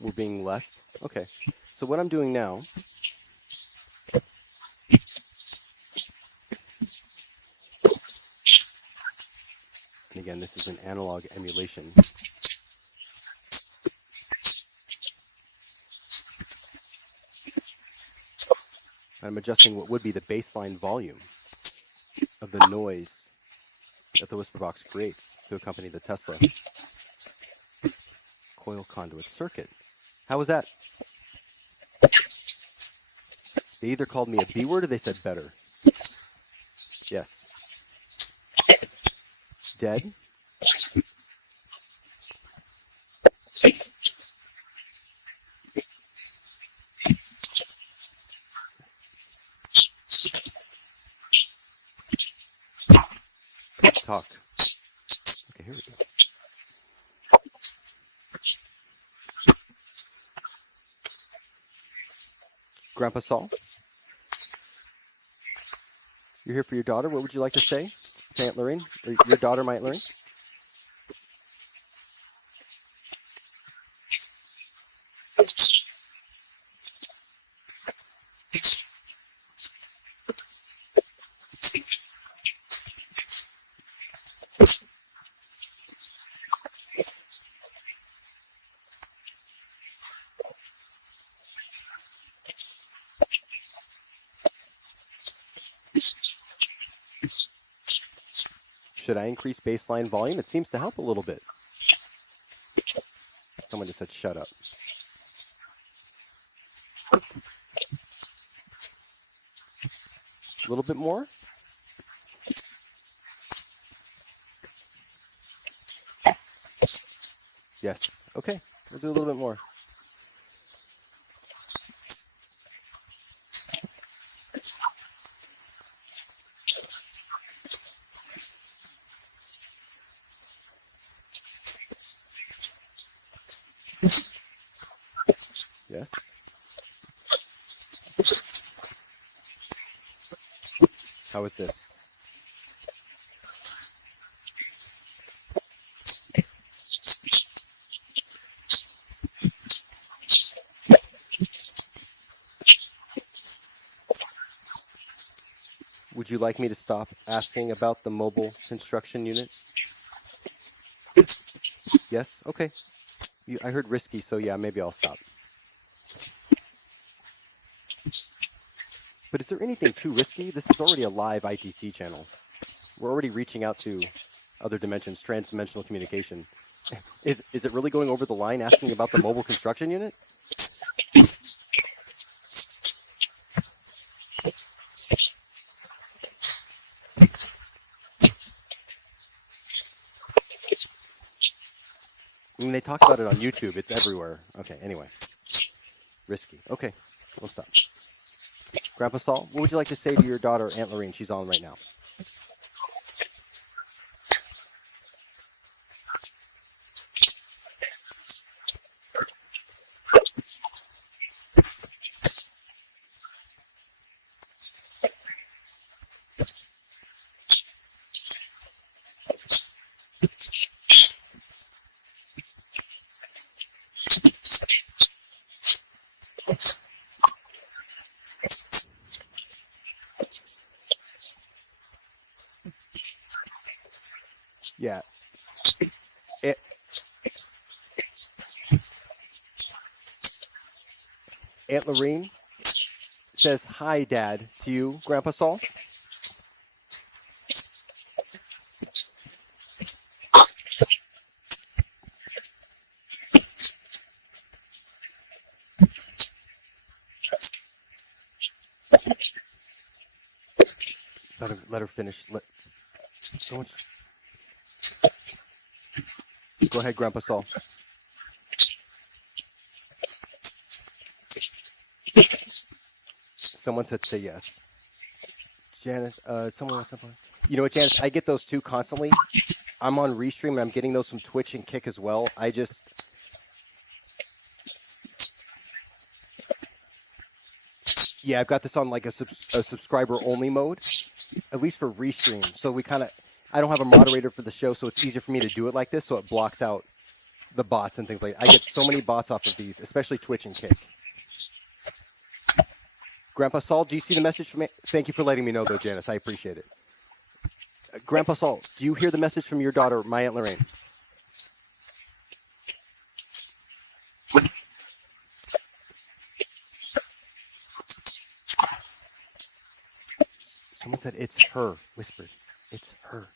We're being left. Okay. So what I'm doing now... And again, this is an analog emulation. I'm adjusting what would be the baseline volume of the noise that the whisper box creates to accompany the Tesla coil conduit circuit. How was that? They either called me a B word or they said better. Yes. Dead? Talk. Okay, here we go. Grandpa Saul? You're here for your daughter. What would you like to say to Aunt Lorraine? Or your daughter, Aunt Lorraine? Should I increase baseline volume? It seems to help a little bit. Someone just said, shut up. A little bit more? Yes. Okay. We'll do a little bit more. Yes. How is this? you like me to stop asking about the mobile construction unit? Yes? Okay. I heard risky, so yeah, maybe I'll stop. But is there anything too risky? This is already a live ITC channel. We're already reaching out to other dimensions, trans-dimensional communication. Is it really going over the line asking about the mobile construction unit? I mean, they talk about it on YouTube. It's everywhere. Okay, anyway. Risky. Okay, we'll stop. Grandpa Saul, what would you like to say to your daughter, Aunt Lorraine? She's on right now. Yeah. Aunt Lorraine says, hi, Dad, to you, Grandpa Saul. Let her finish. Go ahead, Grandpa Saul. Someone said say yes. Janice, someone wants something. You know what, Janice? I get those too constantly. I'm on Restream and I'm getting those from Twitch and Kick as well. Yeah, I've got this on like a subscriber only mode, at least for Restream. So I don't have a moderator for the show, so it's easier for me to do it like this, so it blocks out the bots and things like that. I get so many bots off of these, especially Twitch and Kick. Grandpa Saul, do you see the message from me? Thank you for letting me know, though, Janice. I appreciate it. Grandpa Saul, do you hear the message from your daughter, my Aunt Lorraine? Someone said it's her, whispered. It's her.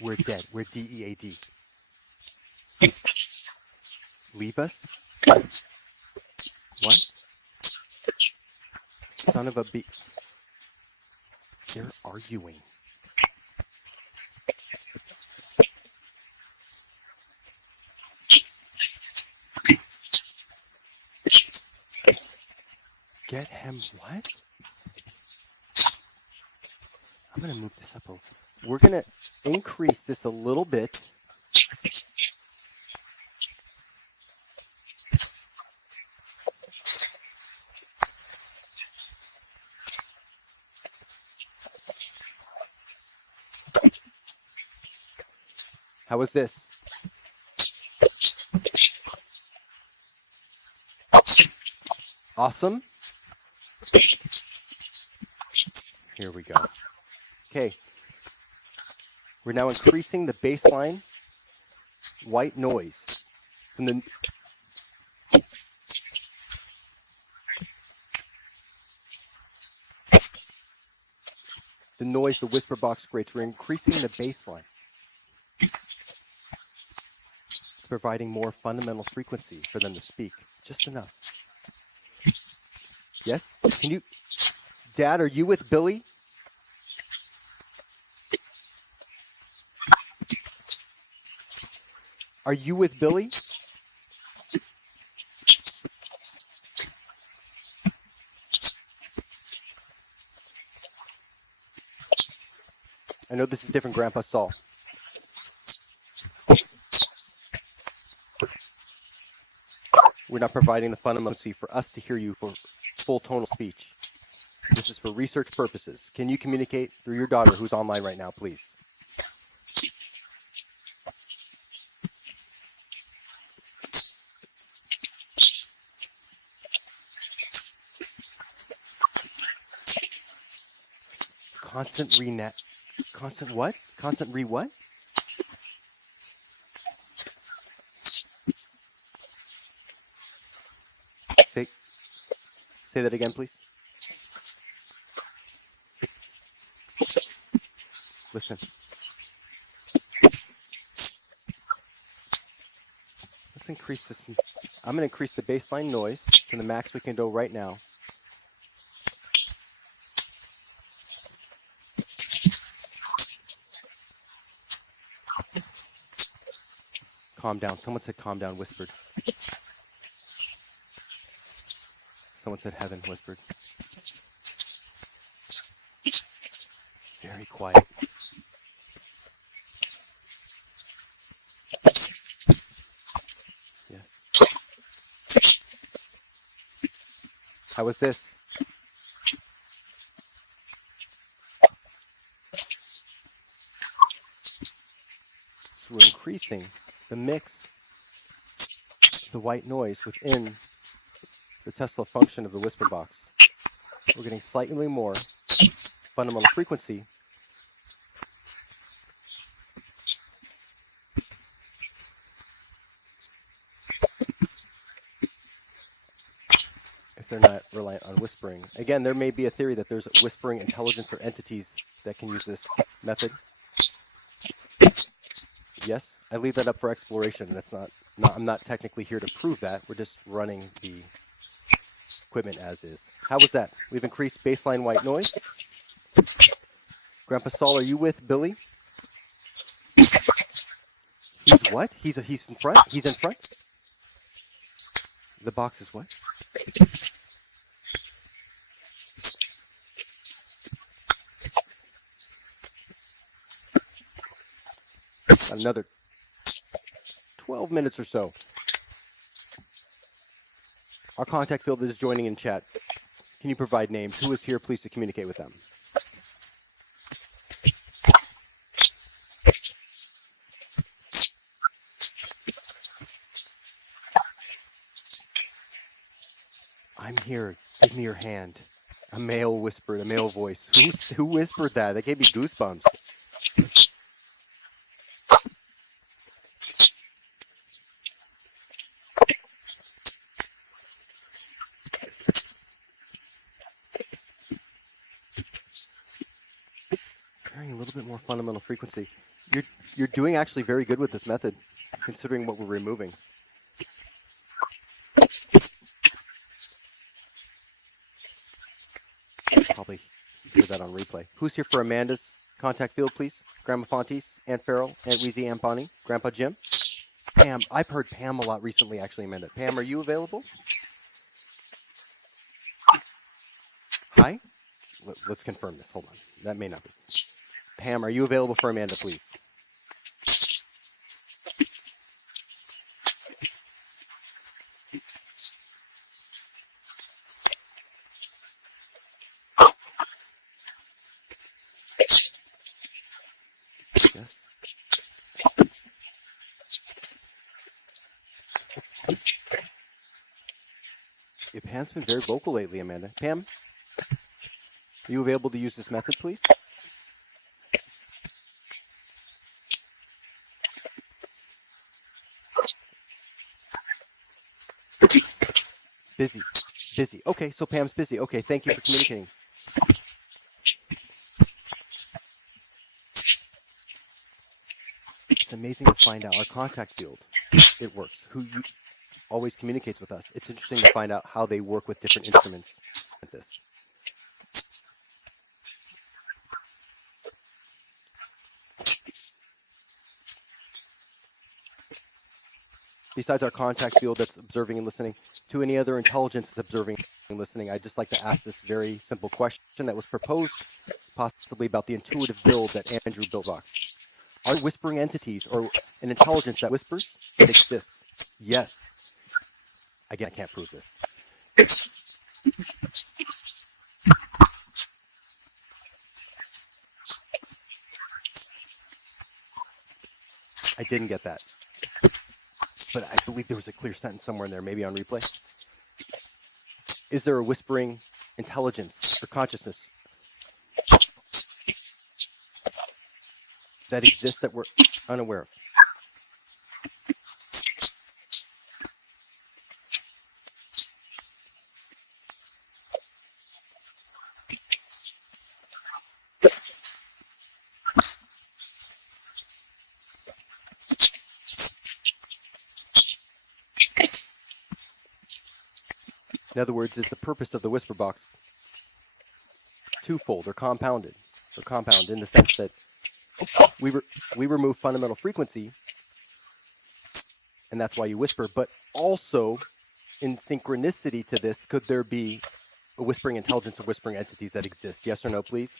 We're dead. We're DEAD. Leave us? What? Son of a bee. They're arguing. Get him what? I'm going to move this up a little. We're going to increase this a little bit. How was this? Awesome. Here we go. Okay. We're now increasing the baseline white noise from the noise the whisper box creates. We're increasing the baseline. It's providing more fundamental frequency for them to speak. Just enough. Yes? Can you... Dad, are you with Billy? Are you with Billy? I know this is different, Grandpa Saul. We're not providing the fundamental for us to hear you for full tonal speech. This is for research purposes. Can you communicate through your daughter who's online right now, please? Constant what? Constant what? Say that again, please. Listen. Let's increase this. I'm going to increase the baseline noise to the max we can go right now. Calm down. Someone said calm down, whispered. Someone said heaven, whispered. Very quiet. Yes. How was this? So we're increasing the mix, the white noise within the Tesla function of the whisper box. We're getting slightly more fundamental frequency. If they're not reliant on whispering. Again, there may be a theory that there's whispering intelligence or entities that can use this method. Yes, I leave that up for exploration. That's I'm not technically here to prove that. We're just running the equipment as is. How was that? We've increased baseline white noise. Grandpa Saul, are you with Billy? He's what? He's in front? He's in front? The box is what? Another 12 minutes or so. Our contact field is joining in chat. Can you provide names? Who is here, please, to communicate with them? I'm here. Give me your hand. A male whispered, a male voice. Who whispered that? That gave me goosebumps. Carrying a little bit more fundamental frequency. You're doing actually very good with this method, considering what we're removing. Probably hear that on replay. Who's here for Amanda's contact field, please? Grandma Fontes, Aunt Farrell, Aunt Weezy, Aunt Bonnie, Grandpa Jim. Pam, I've heard Pam a lot recently, actually, Amanda. Pam, are you available? Hi? Let's confirm this. Hold on. That may not be. Pam, are you available for Amanda, please? Yes. Yeah, Pam's been very vocal lately, Amanda. Pam, are you available to use this method, please? Busy. Okay, so Pam's busy. Okay, thank you for communicating. It's amazing to find out our contact field. It works. Who always communicates with us. It's interesting to find out how they work with different instruments like this. Besides our contact field that's observing and listening, to any other intelligence that's observing and listening, I'd just like to ask this very simple question that was proposed, possibly about the intuitive build that Andrew built box. Are whispering entities or an intelligence that whispers? It exists. Yes. Again, I can't prove this. I didn't get that. But I believe there was a clear sentence somewhere in there, maybe on replay. Is there a whispering intelligence or consciousness? that exist that we're unaware of? In other words, is the purpose of the whisper box twofold or compounded, or compound in the sense that we remove fundamental frequency, and that's why you whisper, but also in synchronicity to this, could there be a whispering intelligence or whispering entities that exist? Yes or no, please?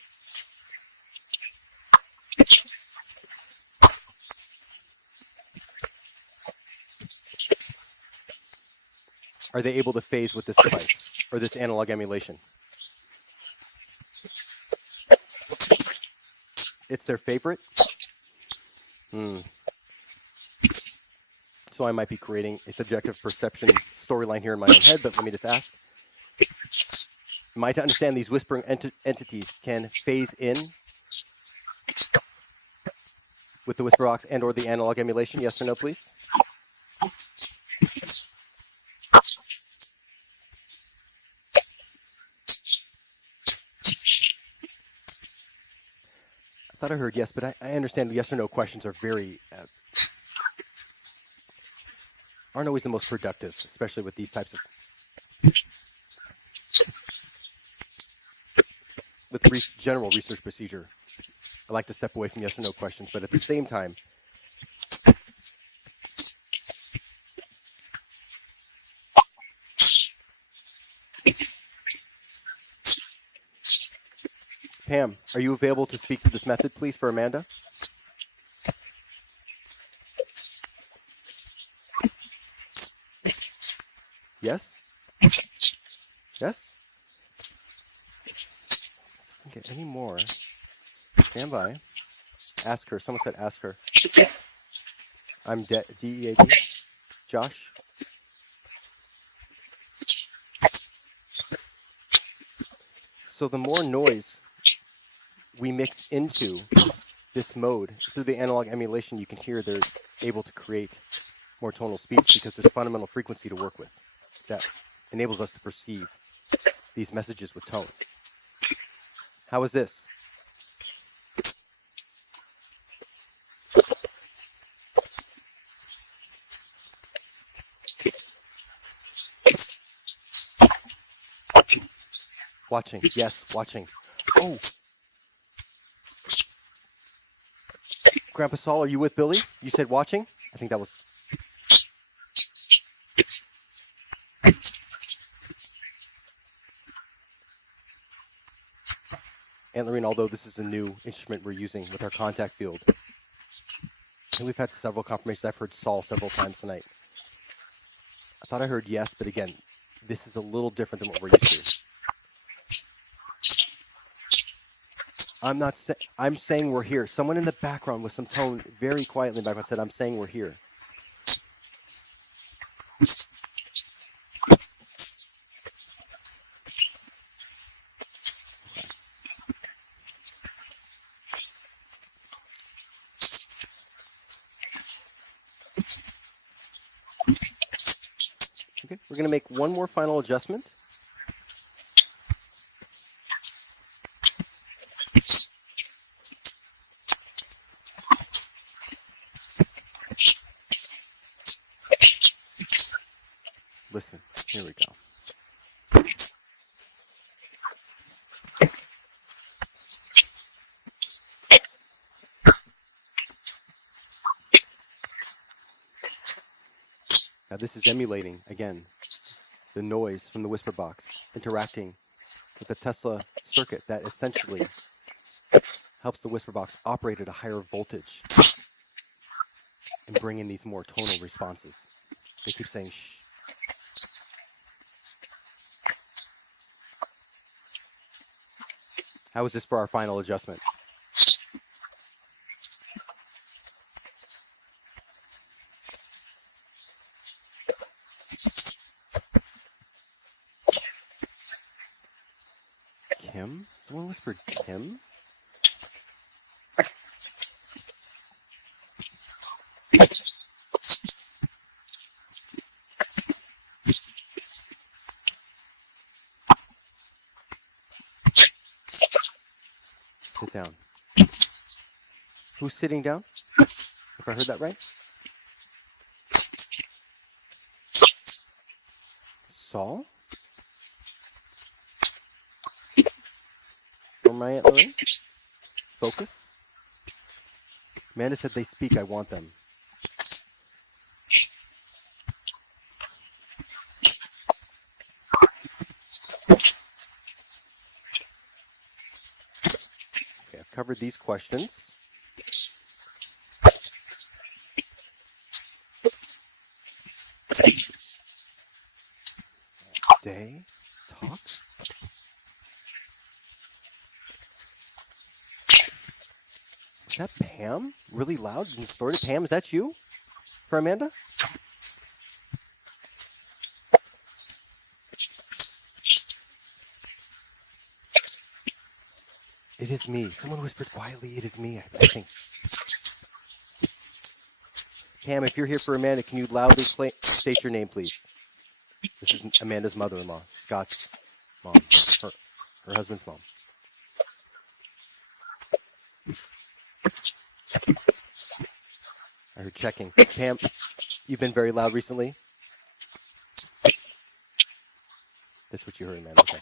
Are they able to phase with this device or this analog emulation? It's their favorite? So I might be creating a subjective perception storyline here in my own head, but let me just ask. Am I to understand these whispering entities can phase in with the whisper box and or the analog emulation? Yes or no, please? I thought I heard yes, but I understand yes or no questions are very aren't always the most productive, especially with these types of general research procedure. I like to step away from yes or no questions, but at the same time, Pam, are you available to speak to this method, please, for Amanda? Yes? Yes? Okay, any more? Stand by. Ask her. Someone said ask her. I'm D-E-A-D. Josh? So the more noise we mix into this mode, through the analog emulation, you can hear they're able to create more tonal speech because there's fundamental frequency to work with that enables us to perceive these messages with tone. How is this? Watching. Yes, watching. Oh. Grandpa Saul, are you with Billy? You said watching? I think that was... Aunt Lorene, although this is a new instrument we're using with our contact field, and we've had several confirmations. I've heard Saul several times tonight. I thought I heard yes, but again, this is a little different than what we're used to. I'm saying we're here. Someone in the background with some tone very quietly in the background said, I'm saying we're here. Okay, we're going to make one more final adjustment. Listen, here we go. Now this is emulating, again, the noise from the whisper box, interacting with the Tesla circuit that essentially helps the whisper box operate at a higher voltage and bring in these more tonal responses. They keep saying, shh. How is this for our final adjustment? Kim? Someone whispered Kim? Sit down. Who's sitting down? If I heard that right? Saul? Or my Aunt Lorraine? Focus? Amanda said they speak. I want them. Okay, I've covered these questions. Stay. Talk. Is that Pam? Really loud and distorted? Pam, is that you? For Amanda? It is me. Someone whispered quietly, it is me, I think. Pam, if you're here for Amanda, can you loudly state your name, please? This is Amanda's mother-in-law, Scott's mom, her husband's mom. I heard checking. Pam, you've been very loud recently? That's what you heard, Amanda. Okay.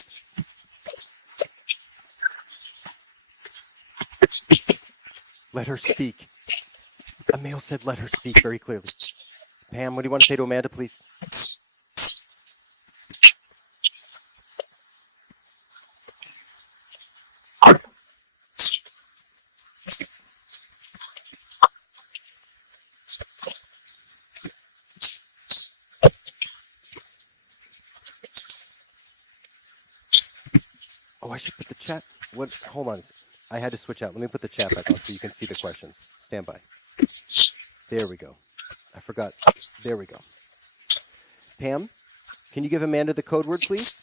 Let her speak. A male said let her speak very clearly. Pam, what do you want to say to Amanda, please? Oh, I should put the chat. What? Hold on. I had to switch out. Let me put the chat back on so you can see the questions. Stand by. There we go. I forgot. There we go. Pam, can you give Amanda the code word, please?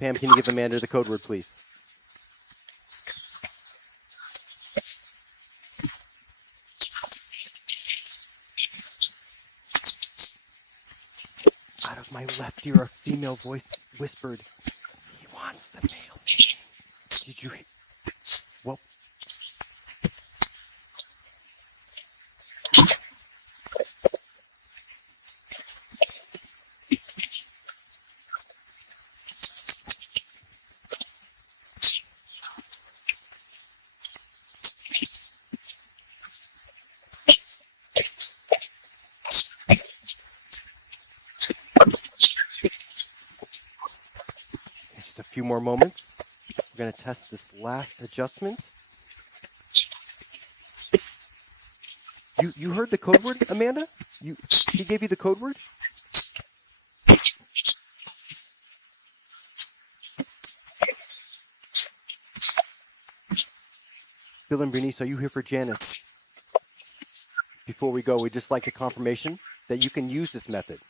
Pam, can you give Amanda the code word, please? Out of my left ear, a female voice whispered, "He wants the male." Did you hear? Well, just a few more moments. We're going to test this last adjustment. You heard the code word, Amanda? She gave you the code word? Bill and Bernice, are you here for Janice? Before we go, we'd just like a confirmation that you can use this method.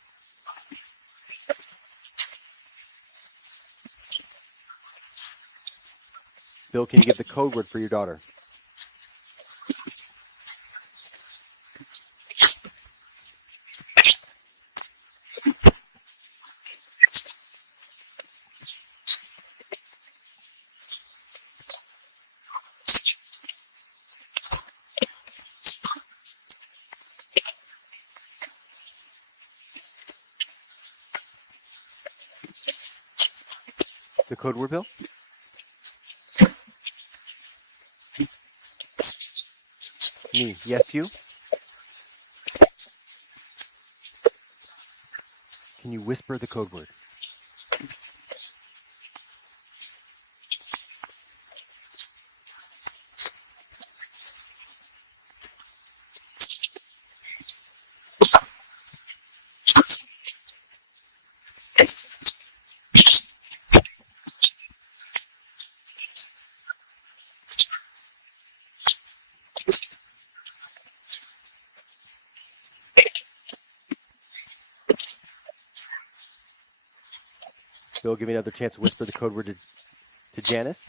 Bill, can you give the code word for your daughter? The code word, Bill? Me. Yes, you? Can you whisper the code word? Bill, give me another chance to whisper the code word to Janice.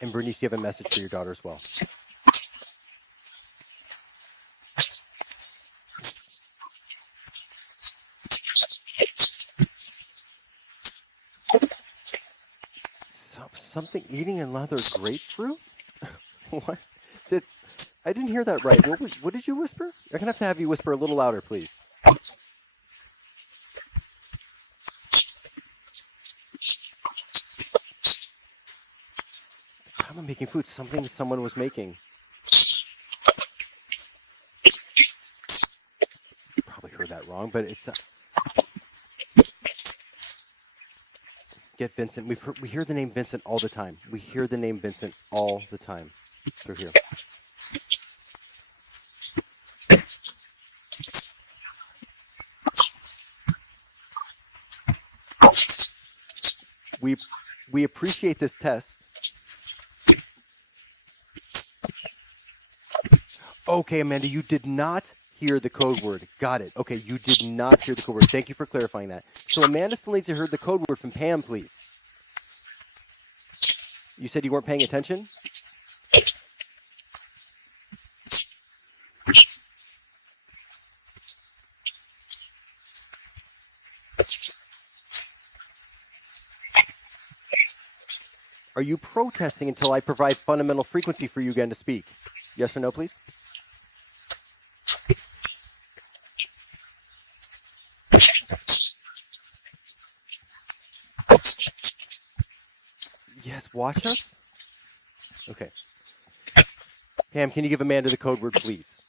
And Bernice, you have a message for your daughter as well. Something eating another grapefruit? What? I didn't hear that right. What did you whisper? I'm going to have you whisper a little louder, please. I'm making food. Something someone was making. You probably heard that wrong, but it's... Get Vincent. We hear the name Vincent all the time. We hear the name Vincent all the time through here. We appreciate this test. Okay, Amanda, you did not hear the code word. Got it. Okay, you did not hear the code word. Thank you for clarifying that. So Amanda still needs to hear the code word from Pam, please. You said you weren't paying attention? Are you protesting until I provide fundamental frequency for you again to speak? Yes or no, please? Yes, watch us? Okay. Pam, can you give Amanda the code word, please?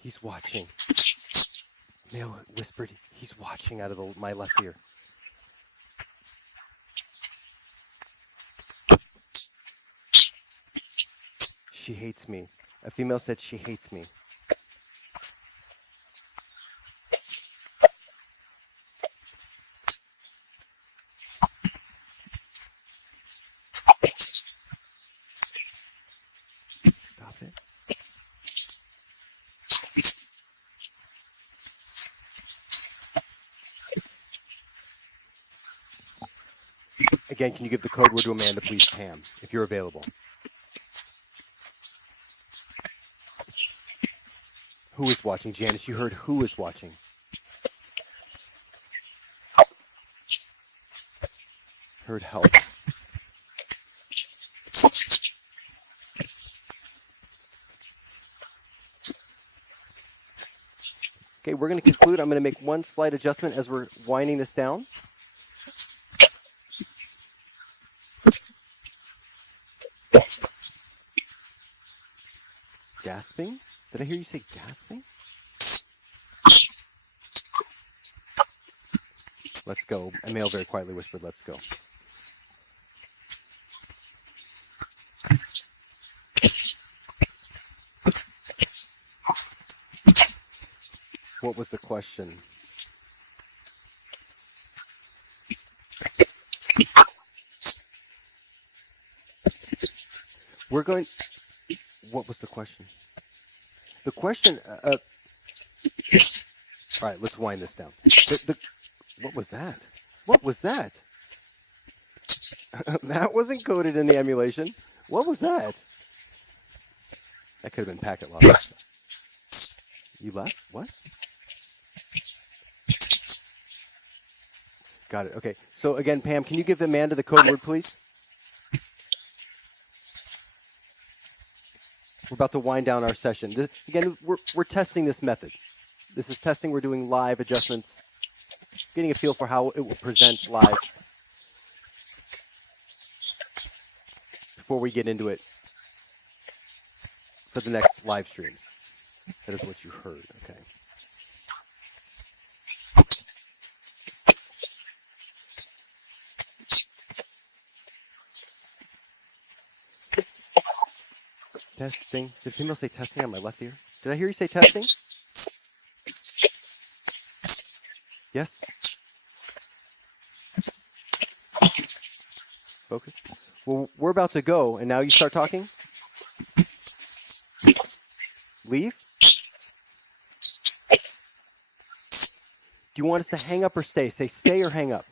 He's watching. Male whispered, he's watching out of my left ear. She hates me. A female said she hates me. Stop it. Again, can you give the code word to Amanda, please, Pam, if you're available? Who is watching? Janice, you heard who is watching. Heard help. Okay, we're going to conclude. I'm going to make one slight adjustment as we're winding this down. Gasping? Did I hear you say gasping? Let's go. Emil very quietly whispered, let's go. What was the question? We're going... What was the question? The question... all right, let's wind this down. What was that? What was that? That wasn't coded in the emulation. What was that? That could have been packet loss. You left? What? Got it. Okay. So again, Pam, can you give Amanda the code word, please? We're about to wind down our session. Again, we're testing this method. This is testing. We're doing live adjustments, getting a feel for how it will present live before we get into it for the next live streams. That is what you heard. Okay. Testing. Did female say testing on my left ear? Did I hear you say testing? Yes? Focus. Well, we're about to go, and now you start talking? Leave? you want us to hang up or stay? Say stay or hang up.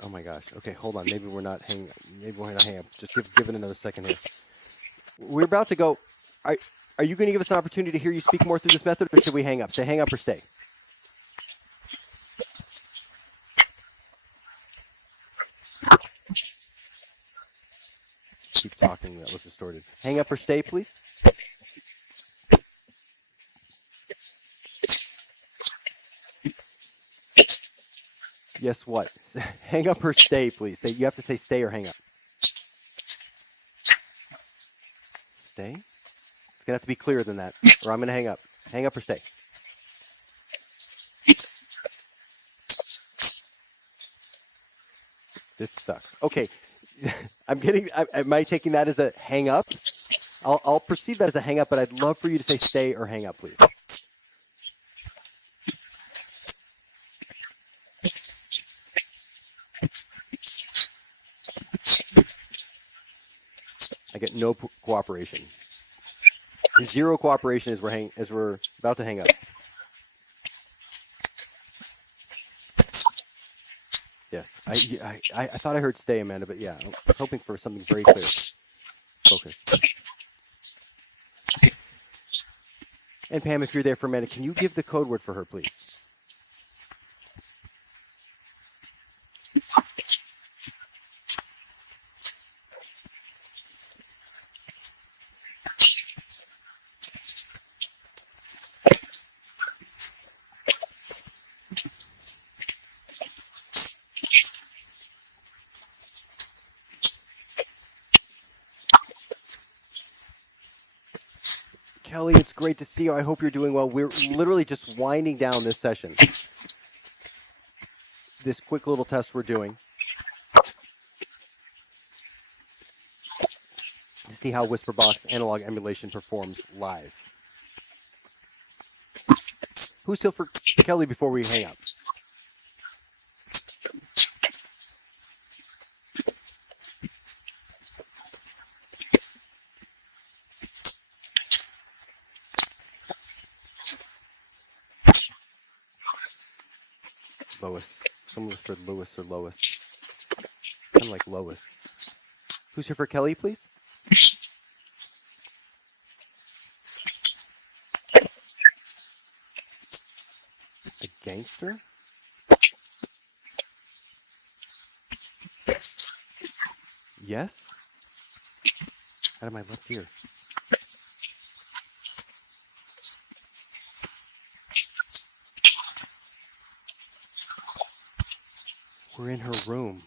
Oh my gosh. Okay, hold on. Maybe we're not hanging up. Maybe we're not hanging up. Just give it another second here. We're about to go. Are you going to give us an opportunity to hear you speak more through this method, or should we hang up? Say hang up or stay. Keep talking. That was distorted. Hang up or stay, please. Yes, what? Hang up or stay, please. Say, you have to say stay or hang up. Stay? It's going to have to be clearer than that, or I'm going to hang up. Hang up or stay. This sucks. Okay. Am I taking that as a hang up? I'll perceive that as a hang up, but I'd love for you to say stay or hang up, please. I get no cooperation. Zero cooperation as we're about to hang up. Yes, I thought I heard stay, Amanda, but yeah, I was hoping for something very clear. Focus. And Pam, if you're there for a minute, can you give the code word for her, please? Kelly, it's great to see you. I hope you're doing well. We're literally just winding down this session. This quick little test we're doing to see how Whisperbox analog emulation performs live. Who's still for Kelly before we hang up? Lois. Someone for Lewis or Lois. Kind of like Lois. Who's here for Kelly, please? A gangster? Yes? Out of my left ear. We're in her room.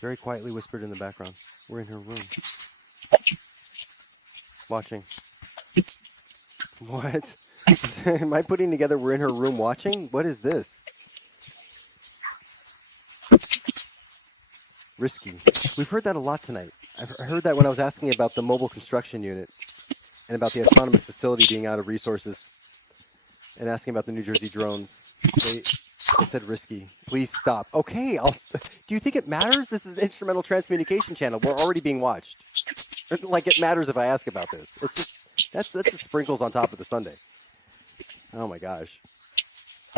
Very quietly whispered in the background. We're in her room. Watching. What? Am I putting together we're in her room watching? What is this? Risky. We've heard that a lot tonight. I heard that when I was asking about the mobile construction unit and about the autonomous facility being out of resources and asking about the New Jersey drones. They said risky. Please stop. Okay, do you think it matters? This is an instrumental transcommunication channel. We're already being watched. Like it matters if I ask about this. It's just that's just sprinkles on top of the sundae. Oh my gosh.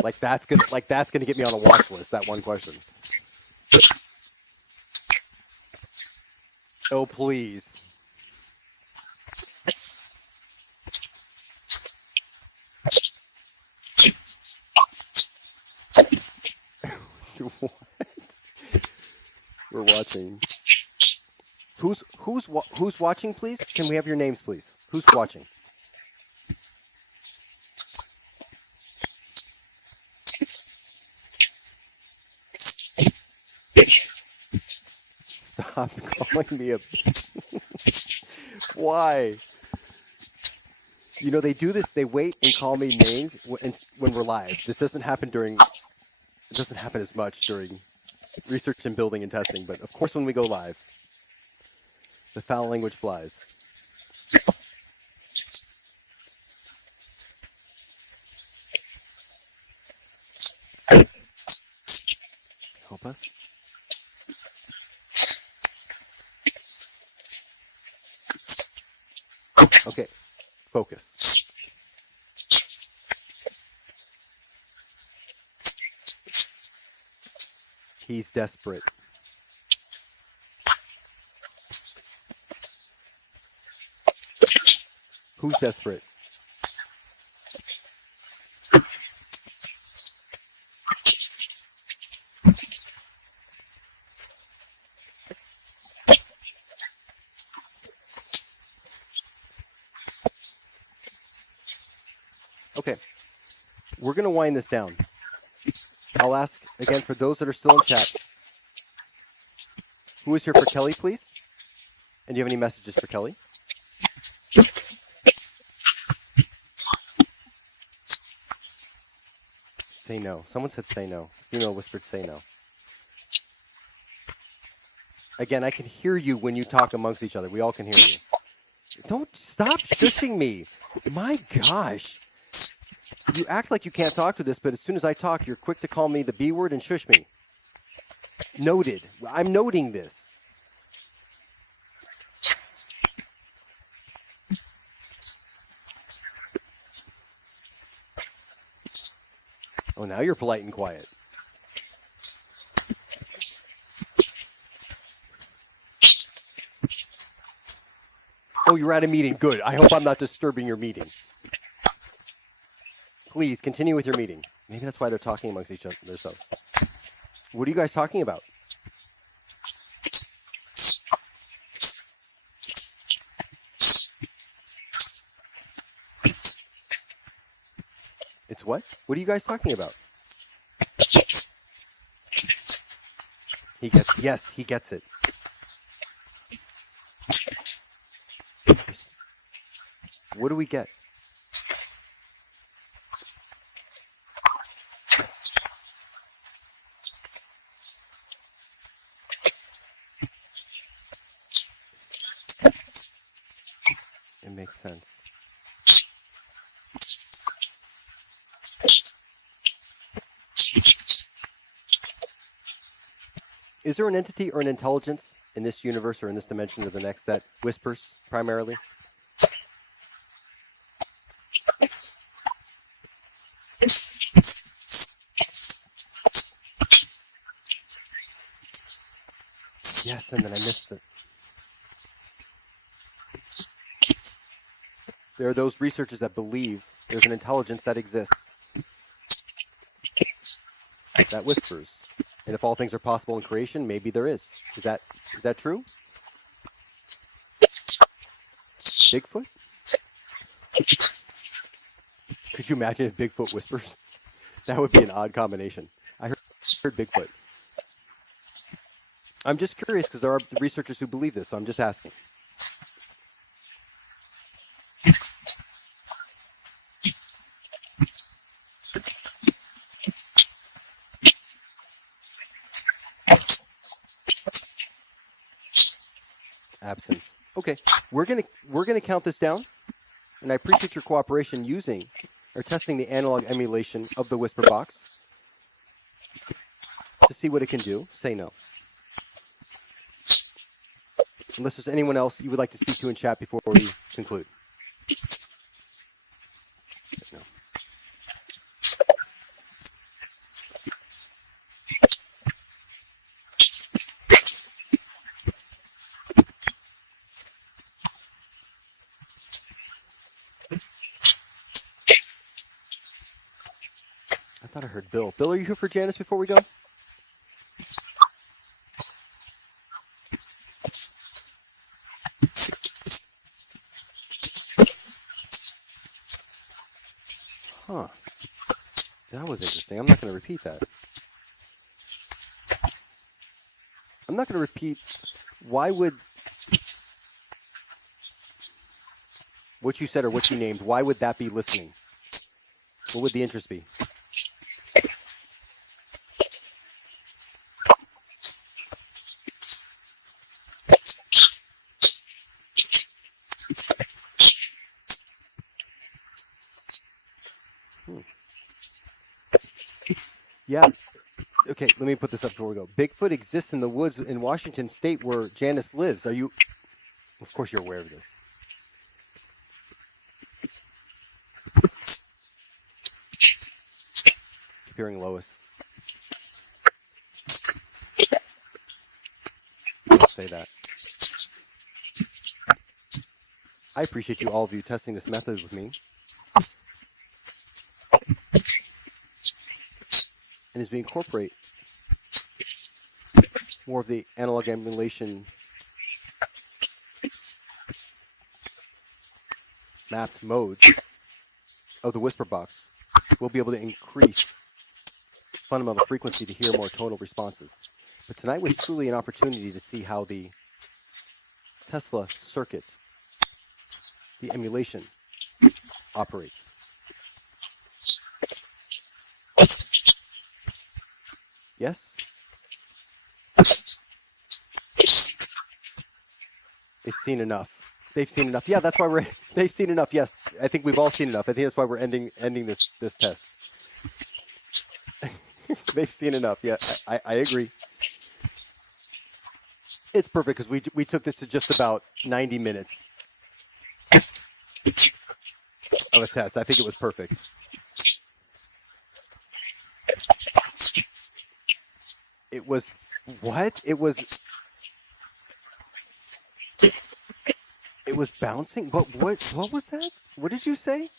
Like that's gonna get me on a watch list, that one question. Oh please. What? We're watching. Who's watching, please? Can we have your names, please? Who's watching? Stop calling me a... Why? You know, they do this, they wait and call me names when we're live. This doesn't happen it doesn't happen as much during research and building and testing, but of course when we go live, the foul language flies. help us? Okay, focus. He's desperate. Who's desperate? Okay, we're going to wind this down. I'll ask, again, for those that are still in chat, who is here for Kelly, please? And do you have any messages for Kelly? Say no. Someone said say no. Funo whispered say no. Again, I can hear you when you talk amongst each other. We all can hear you. Don't stop shushing me. My gosh. You act like you can't talk to this, but as soon as I talk, you're quick to call me the B word and shush me. Noted. I'm noting this. Oh, now you're polite and quiet. Oh, you're at a meeting. Good. I hope I'm not disturbing your meeting. Please continue with your meeting. Maybe that's why they're talking amongst each other themselves. What are you guys talking about? It's what? What are you guys talking about? He gets, yes, he gets it. What do we get? It makes sense. Is there an entity or an intelligence in this universe or in this dimension or the next that whispers primarily? Yes, and then I missed it. There are those researchers that believe there's an intelligence that exists that whispers. And if all things are possible in creation, maybe there is. Is that true? Bigfoot? Could you imagine if Bigfoot whispers? That would be an odd combination. I heard Bigfoot. I'm just curious because there are researchers who believe this, so I'm just asking. Absence. Okay, we're gonna count this down, and I appreciate your cooperation using or testing the analog emulation of the Whisper box to see what it can do. Say no. Unless there's anyone else you would like to speak to in chat before we conclude. No. I thought I heard Bill. Bill, are you here for Janice before we go? Huh. That was interesting. I'm not going to repeat that. I'm not going to repeat. Why would what you said or what you named, why would that be listening? What would the interest be? Yeah. Okay, let me put this up before we go. Bigfoot exists in the woods in Washington State where Janice lives. Are you? Of course, you're aware of this. Keep hearing Lois. Don't say that. I appreciate you, all of you, testing this method with me. And as we incorporate more of the analog emulation mapped modes of the whisper box, we'll be able to increase fundamental frequency to hear more tonal responses. But tonight was truly an opportunity to see how the Tesla circuit, the emulation, operates. Yes? They've seen enough. They've seen enough. Yeah, that's why they've seen enough. Yes, I think we've all seen enough. I think that's why we're ending this test. They've seen enough. Yeah, I agree. It's perfect because we took this to just about 90 minutes of a test. I think it was perfect. It was what? It was bouncing. But what was that? What did you say?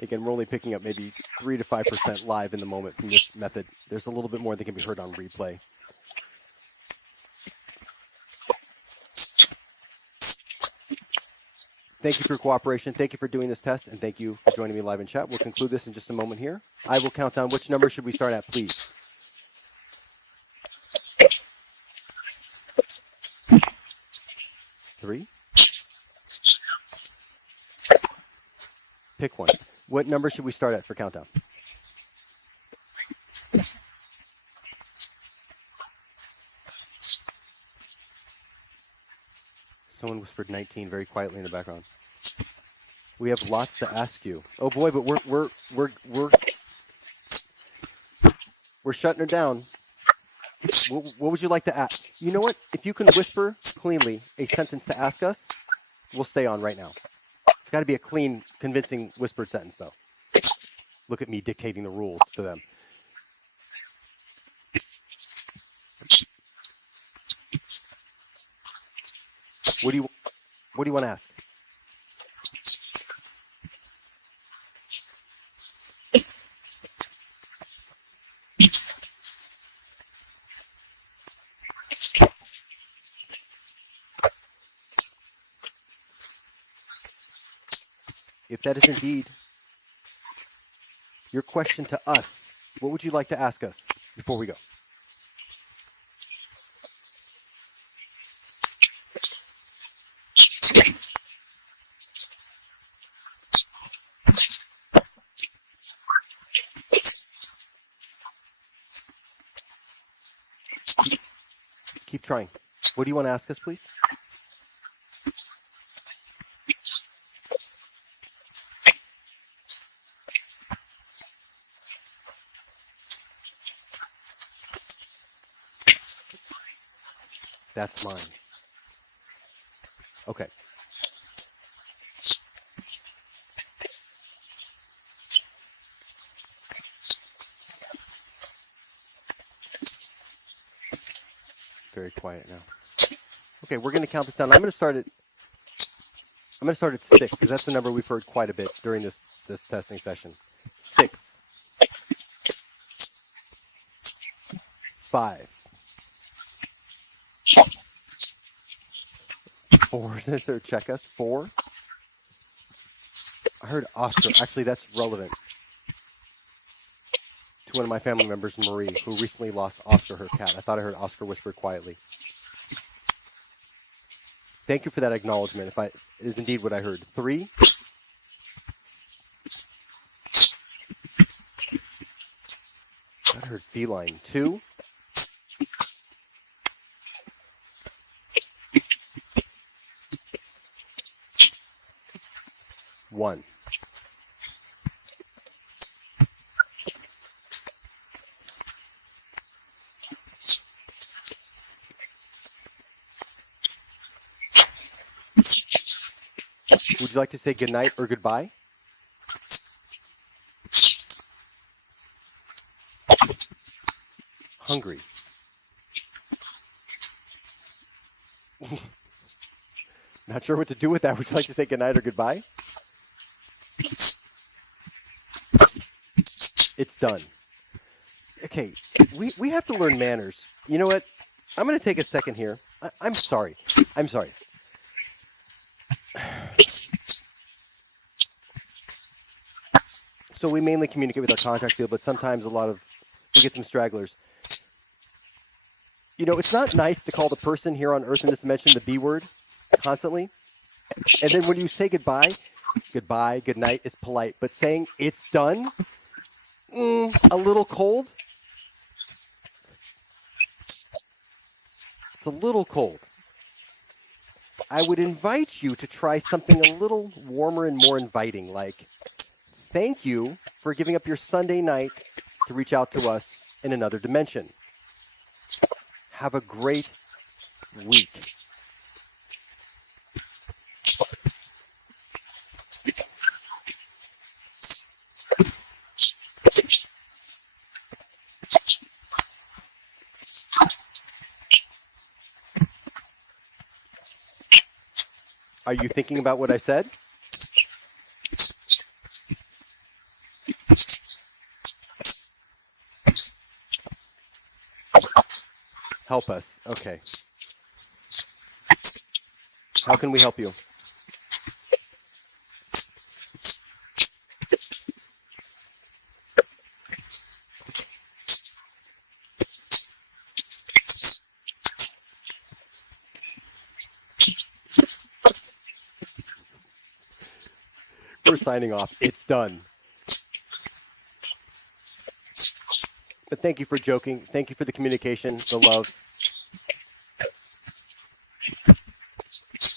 Again, we're only picking up maybe 3 to 5% live in the moment from this method. There's a little bit more that can be heard on replay. Thank you for your cooperation. Thank you for doing this test, and thank you for joining me live in chat. We'll conclude this in just a moment here. I will count down. Which number should we start at, please? 3. Pick one. What number should we start at for countdown? Someone whispered 19 very quietly in the background. We have lots to ask you. Oh boy, but we're shutting her down. What would you like to ask? You know what? If you can whisper cleanly a sentence to ask us, we'll stay on right now. It's got to be a clean, convincing whispered sentence, though. Look at me dictating the rules to them. What do you want to ask? If that is indeed your question to us, what would you like to ask us before we go? Keep trying. What do you want to ask us, please? That's mine. Okay. Very quiet now. Okay, we're going to count this down. I'm going to start at 6 because that's the number we've heard quite a bit during this testing session. 6, 5, 4. Does there check us? 4. I heard Oscar. Actually, that's relevant to one of my family members, Marie, who recently lost Oscar, her cat. I thought I heard Oscar whisper quietly. Thank you for that acknowledgement. It is indeed what I heard. 3. I heard feline. 2. 1. Would you like to say goodnight or goodbye? Hungry. Not sure what to do with that. Would you like to say goodnight or goodbye? It's done. Okay, we have to learn manners. You know what? I'm going to take a second here. I'm sorry. I'm sorry. So we mainly communicate with our contact field, but sometimes we get some stragglers. You know, it's not nice to call the person here on Earth in this dimension the B word constantly. And then when you say goodbye, good night is polite. But saying it's done, a little cold. It's a little cold. I would invite you to try something a little warmer and more inviting, like, thank you for giving up your Sunday night to reach out to us in another dimension. Have a great week. Are you thinking about what I said? Help us. Okay. How can we help you? We're signing off. It's done. But thank you for joking. Thank you for the communication, the love.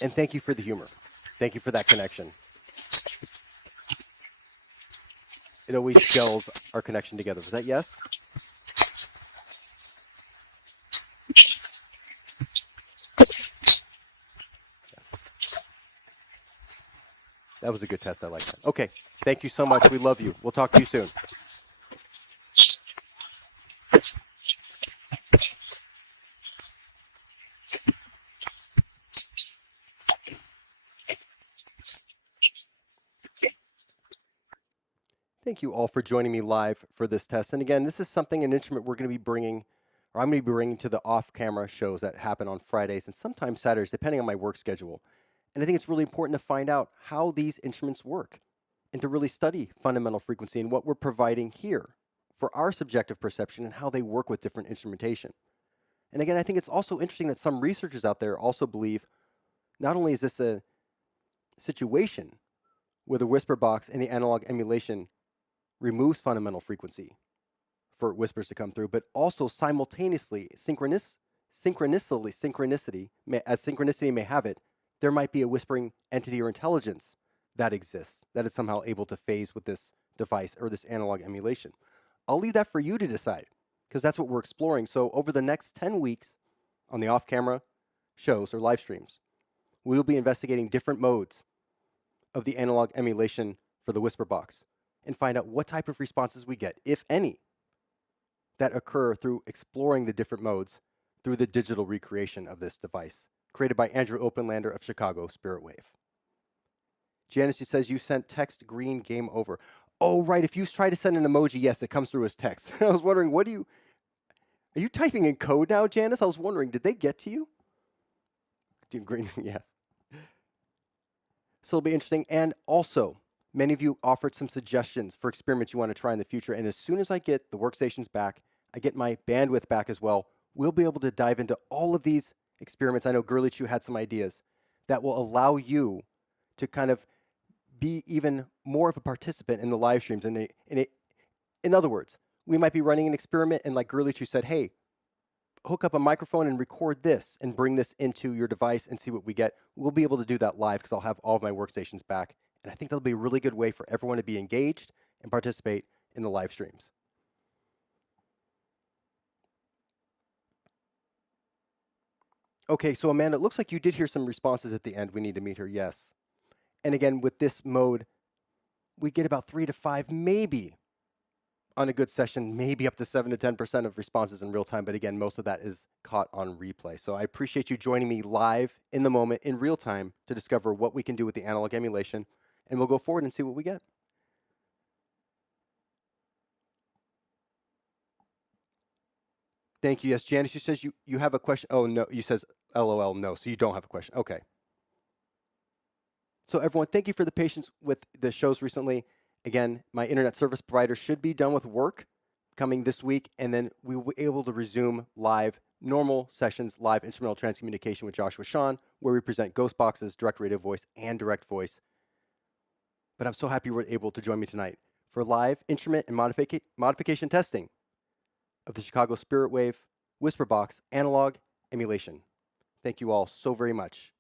And thank you for the humor. Thank you for that connection. It always gels our connection together. Is that yes? Yes. That was a good test. I like that. Okay. Thank you so much. We love you. We'll talk to you soon. Thank you all for joining me live for this test. And again, this is an instrument we're going to be bringing, or I'm going to be bringing to the off-camera shows that happen on Fridays and sometimes Saturdays, depending on my work schedule. And I think it's really important to find out how these instruments work and to really study fundamental frequency and what we're providing here for our subjective perception and how they work with different instrumentation. And again, I think it's also interesting that some researchers out there also believe not only is this a situation where the whisper box and the analog emulation removes fundamental frequency for whispers to come through, but also simultaneously, as synchronicity may have it, there might be a whispering entity or intelligence that exists, that is somehow able to phase with this device or this analog emulation. I'll leave that for you to decide, because that's what we're exploring. So over the next 10 weeks on the off-camera shows or live streams, we'll be investigating different modes of the analog emulation for the whisper box and find out what type of responses we get, if any, that occur through exploring the different modes through the digital recreation of this device, created by Andrew Openlander of Chicago, Spiritwave. Janice, she says you sent text green, game over. Oh, right. If you try to send an emoji, yes, it comes through as text. I was wondering, are you typing in code now, Janice? I was wondering, did they get to you? Green, yes. So it'll be interesting. And also, many of you offered some suggestions for experiments you want to try in the future. And as soon as I get the workstations back, I get my bandwidth back as well, we'll be able to dive into all of these experiments. I know Gurlichu had some ideas that will allow you to kind of be even more of a participant in the live streams. In other words, we might be running an experiment and like Gurlichu said, hey, hook up a microphone and record this and bring this into your device and see what we get. We'll be able to do that live because I'll have all of my workstations back And I think that'll be a really good way for everyone to be engaged and participate in the live streams. Okay, so Amanda, it looks like you did hear some responses at the end. We need to meet her, yes. And again, with this mode, we get about 3 to 5, maybe on a good session, maybe up to 7 to 10% of responses in real time. But again, most of that is caught on replay. So I appreciate you joining me live in the moment, in real time, to discover what we can do with the analog emulation. And we'll go forward and see what we get. Thank you. Yes, Janice, you says you have a question. Oh, no, you says LOL, no. So you don't have a question. Okay. So everyone, thank you for the patience with the shows recently. Again, my internet service provider should be done with work coming this week, and then we will be able to resume live, normal sessions, live instrumental transcommunication with Joshua Sean, where we present ghost boxes, direct radio voice, and direct voice. But I'm so happy you were able to join me tonight for live instrument and modification testing of the Chicago Spiritwave Whisper Box analog emulation. Thank you all so very much.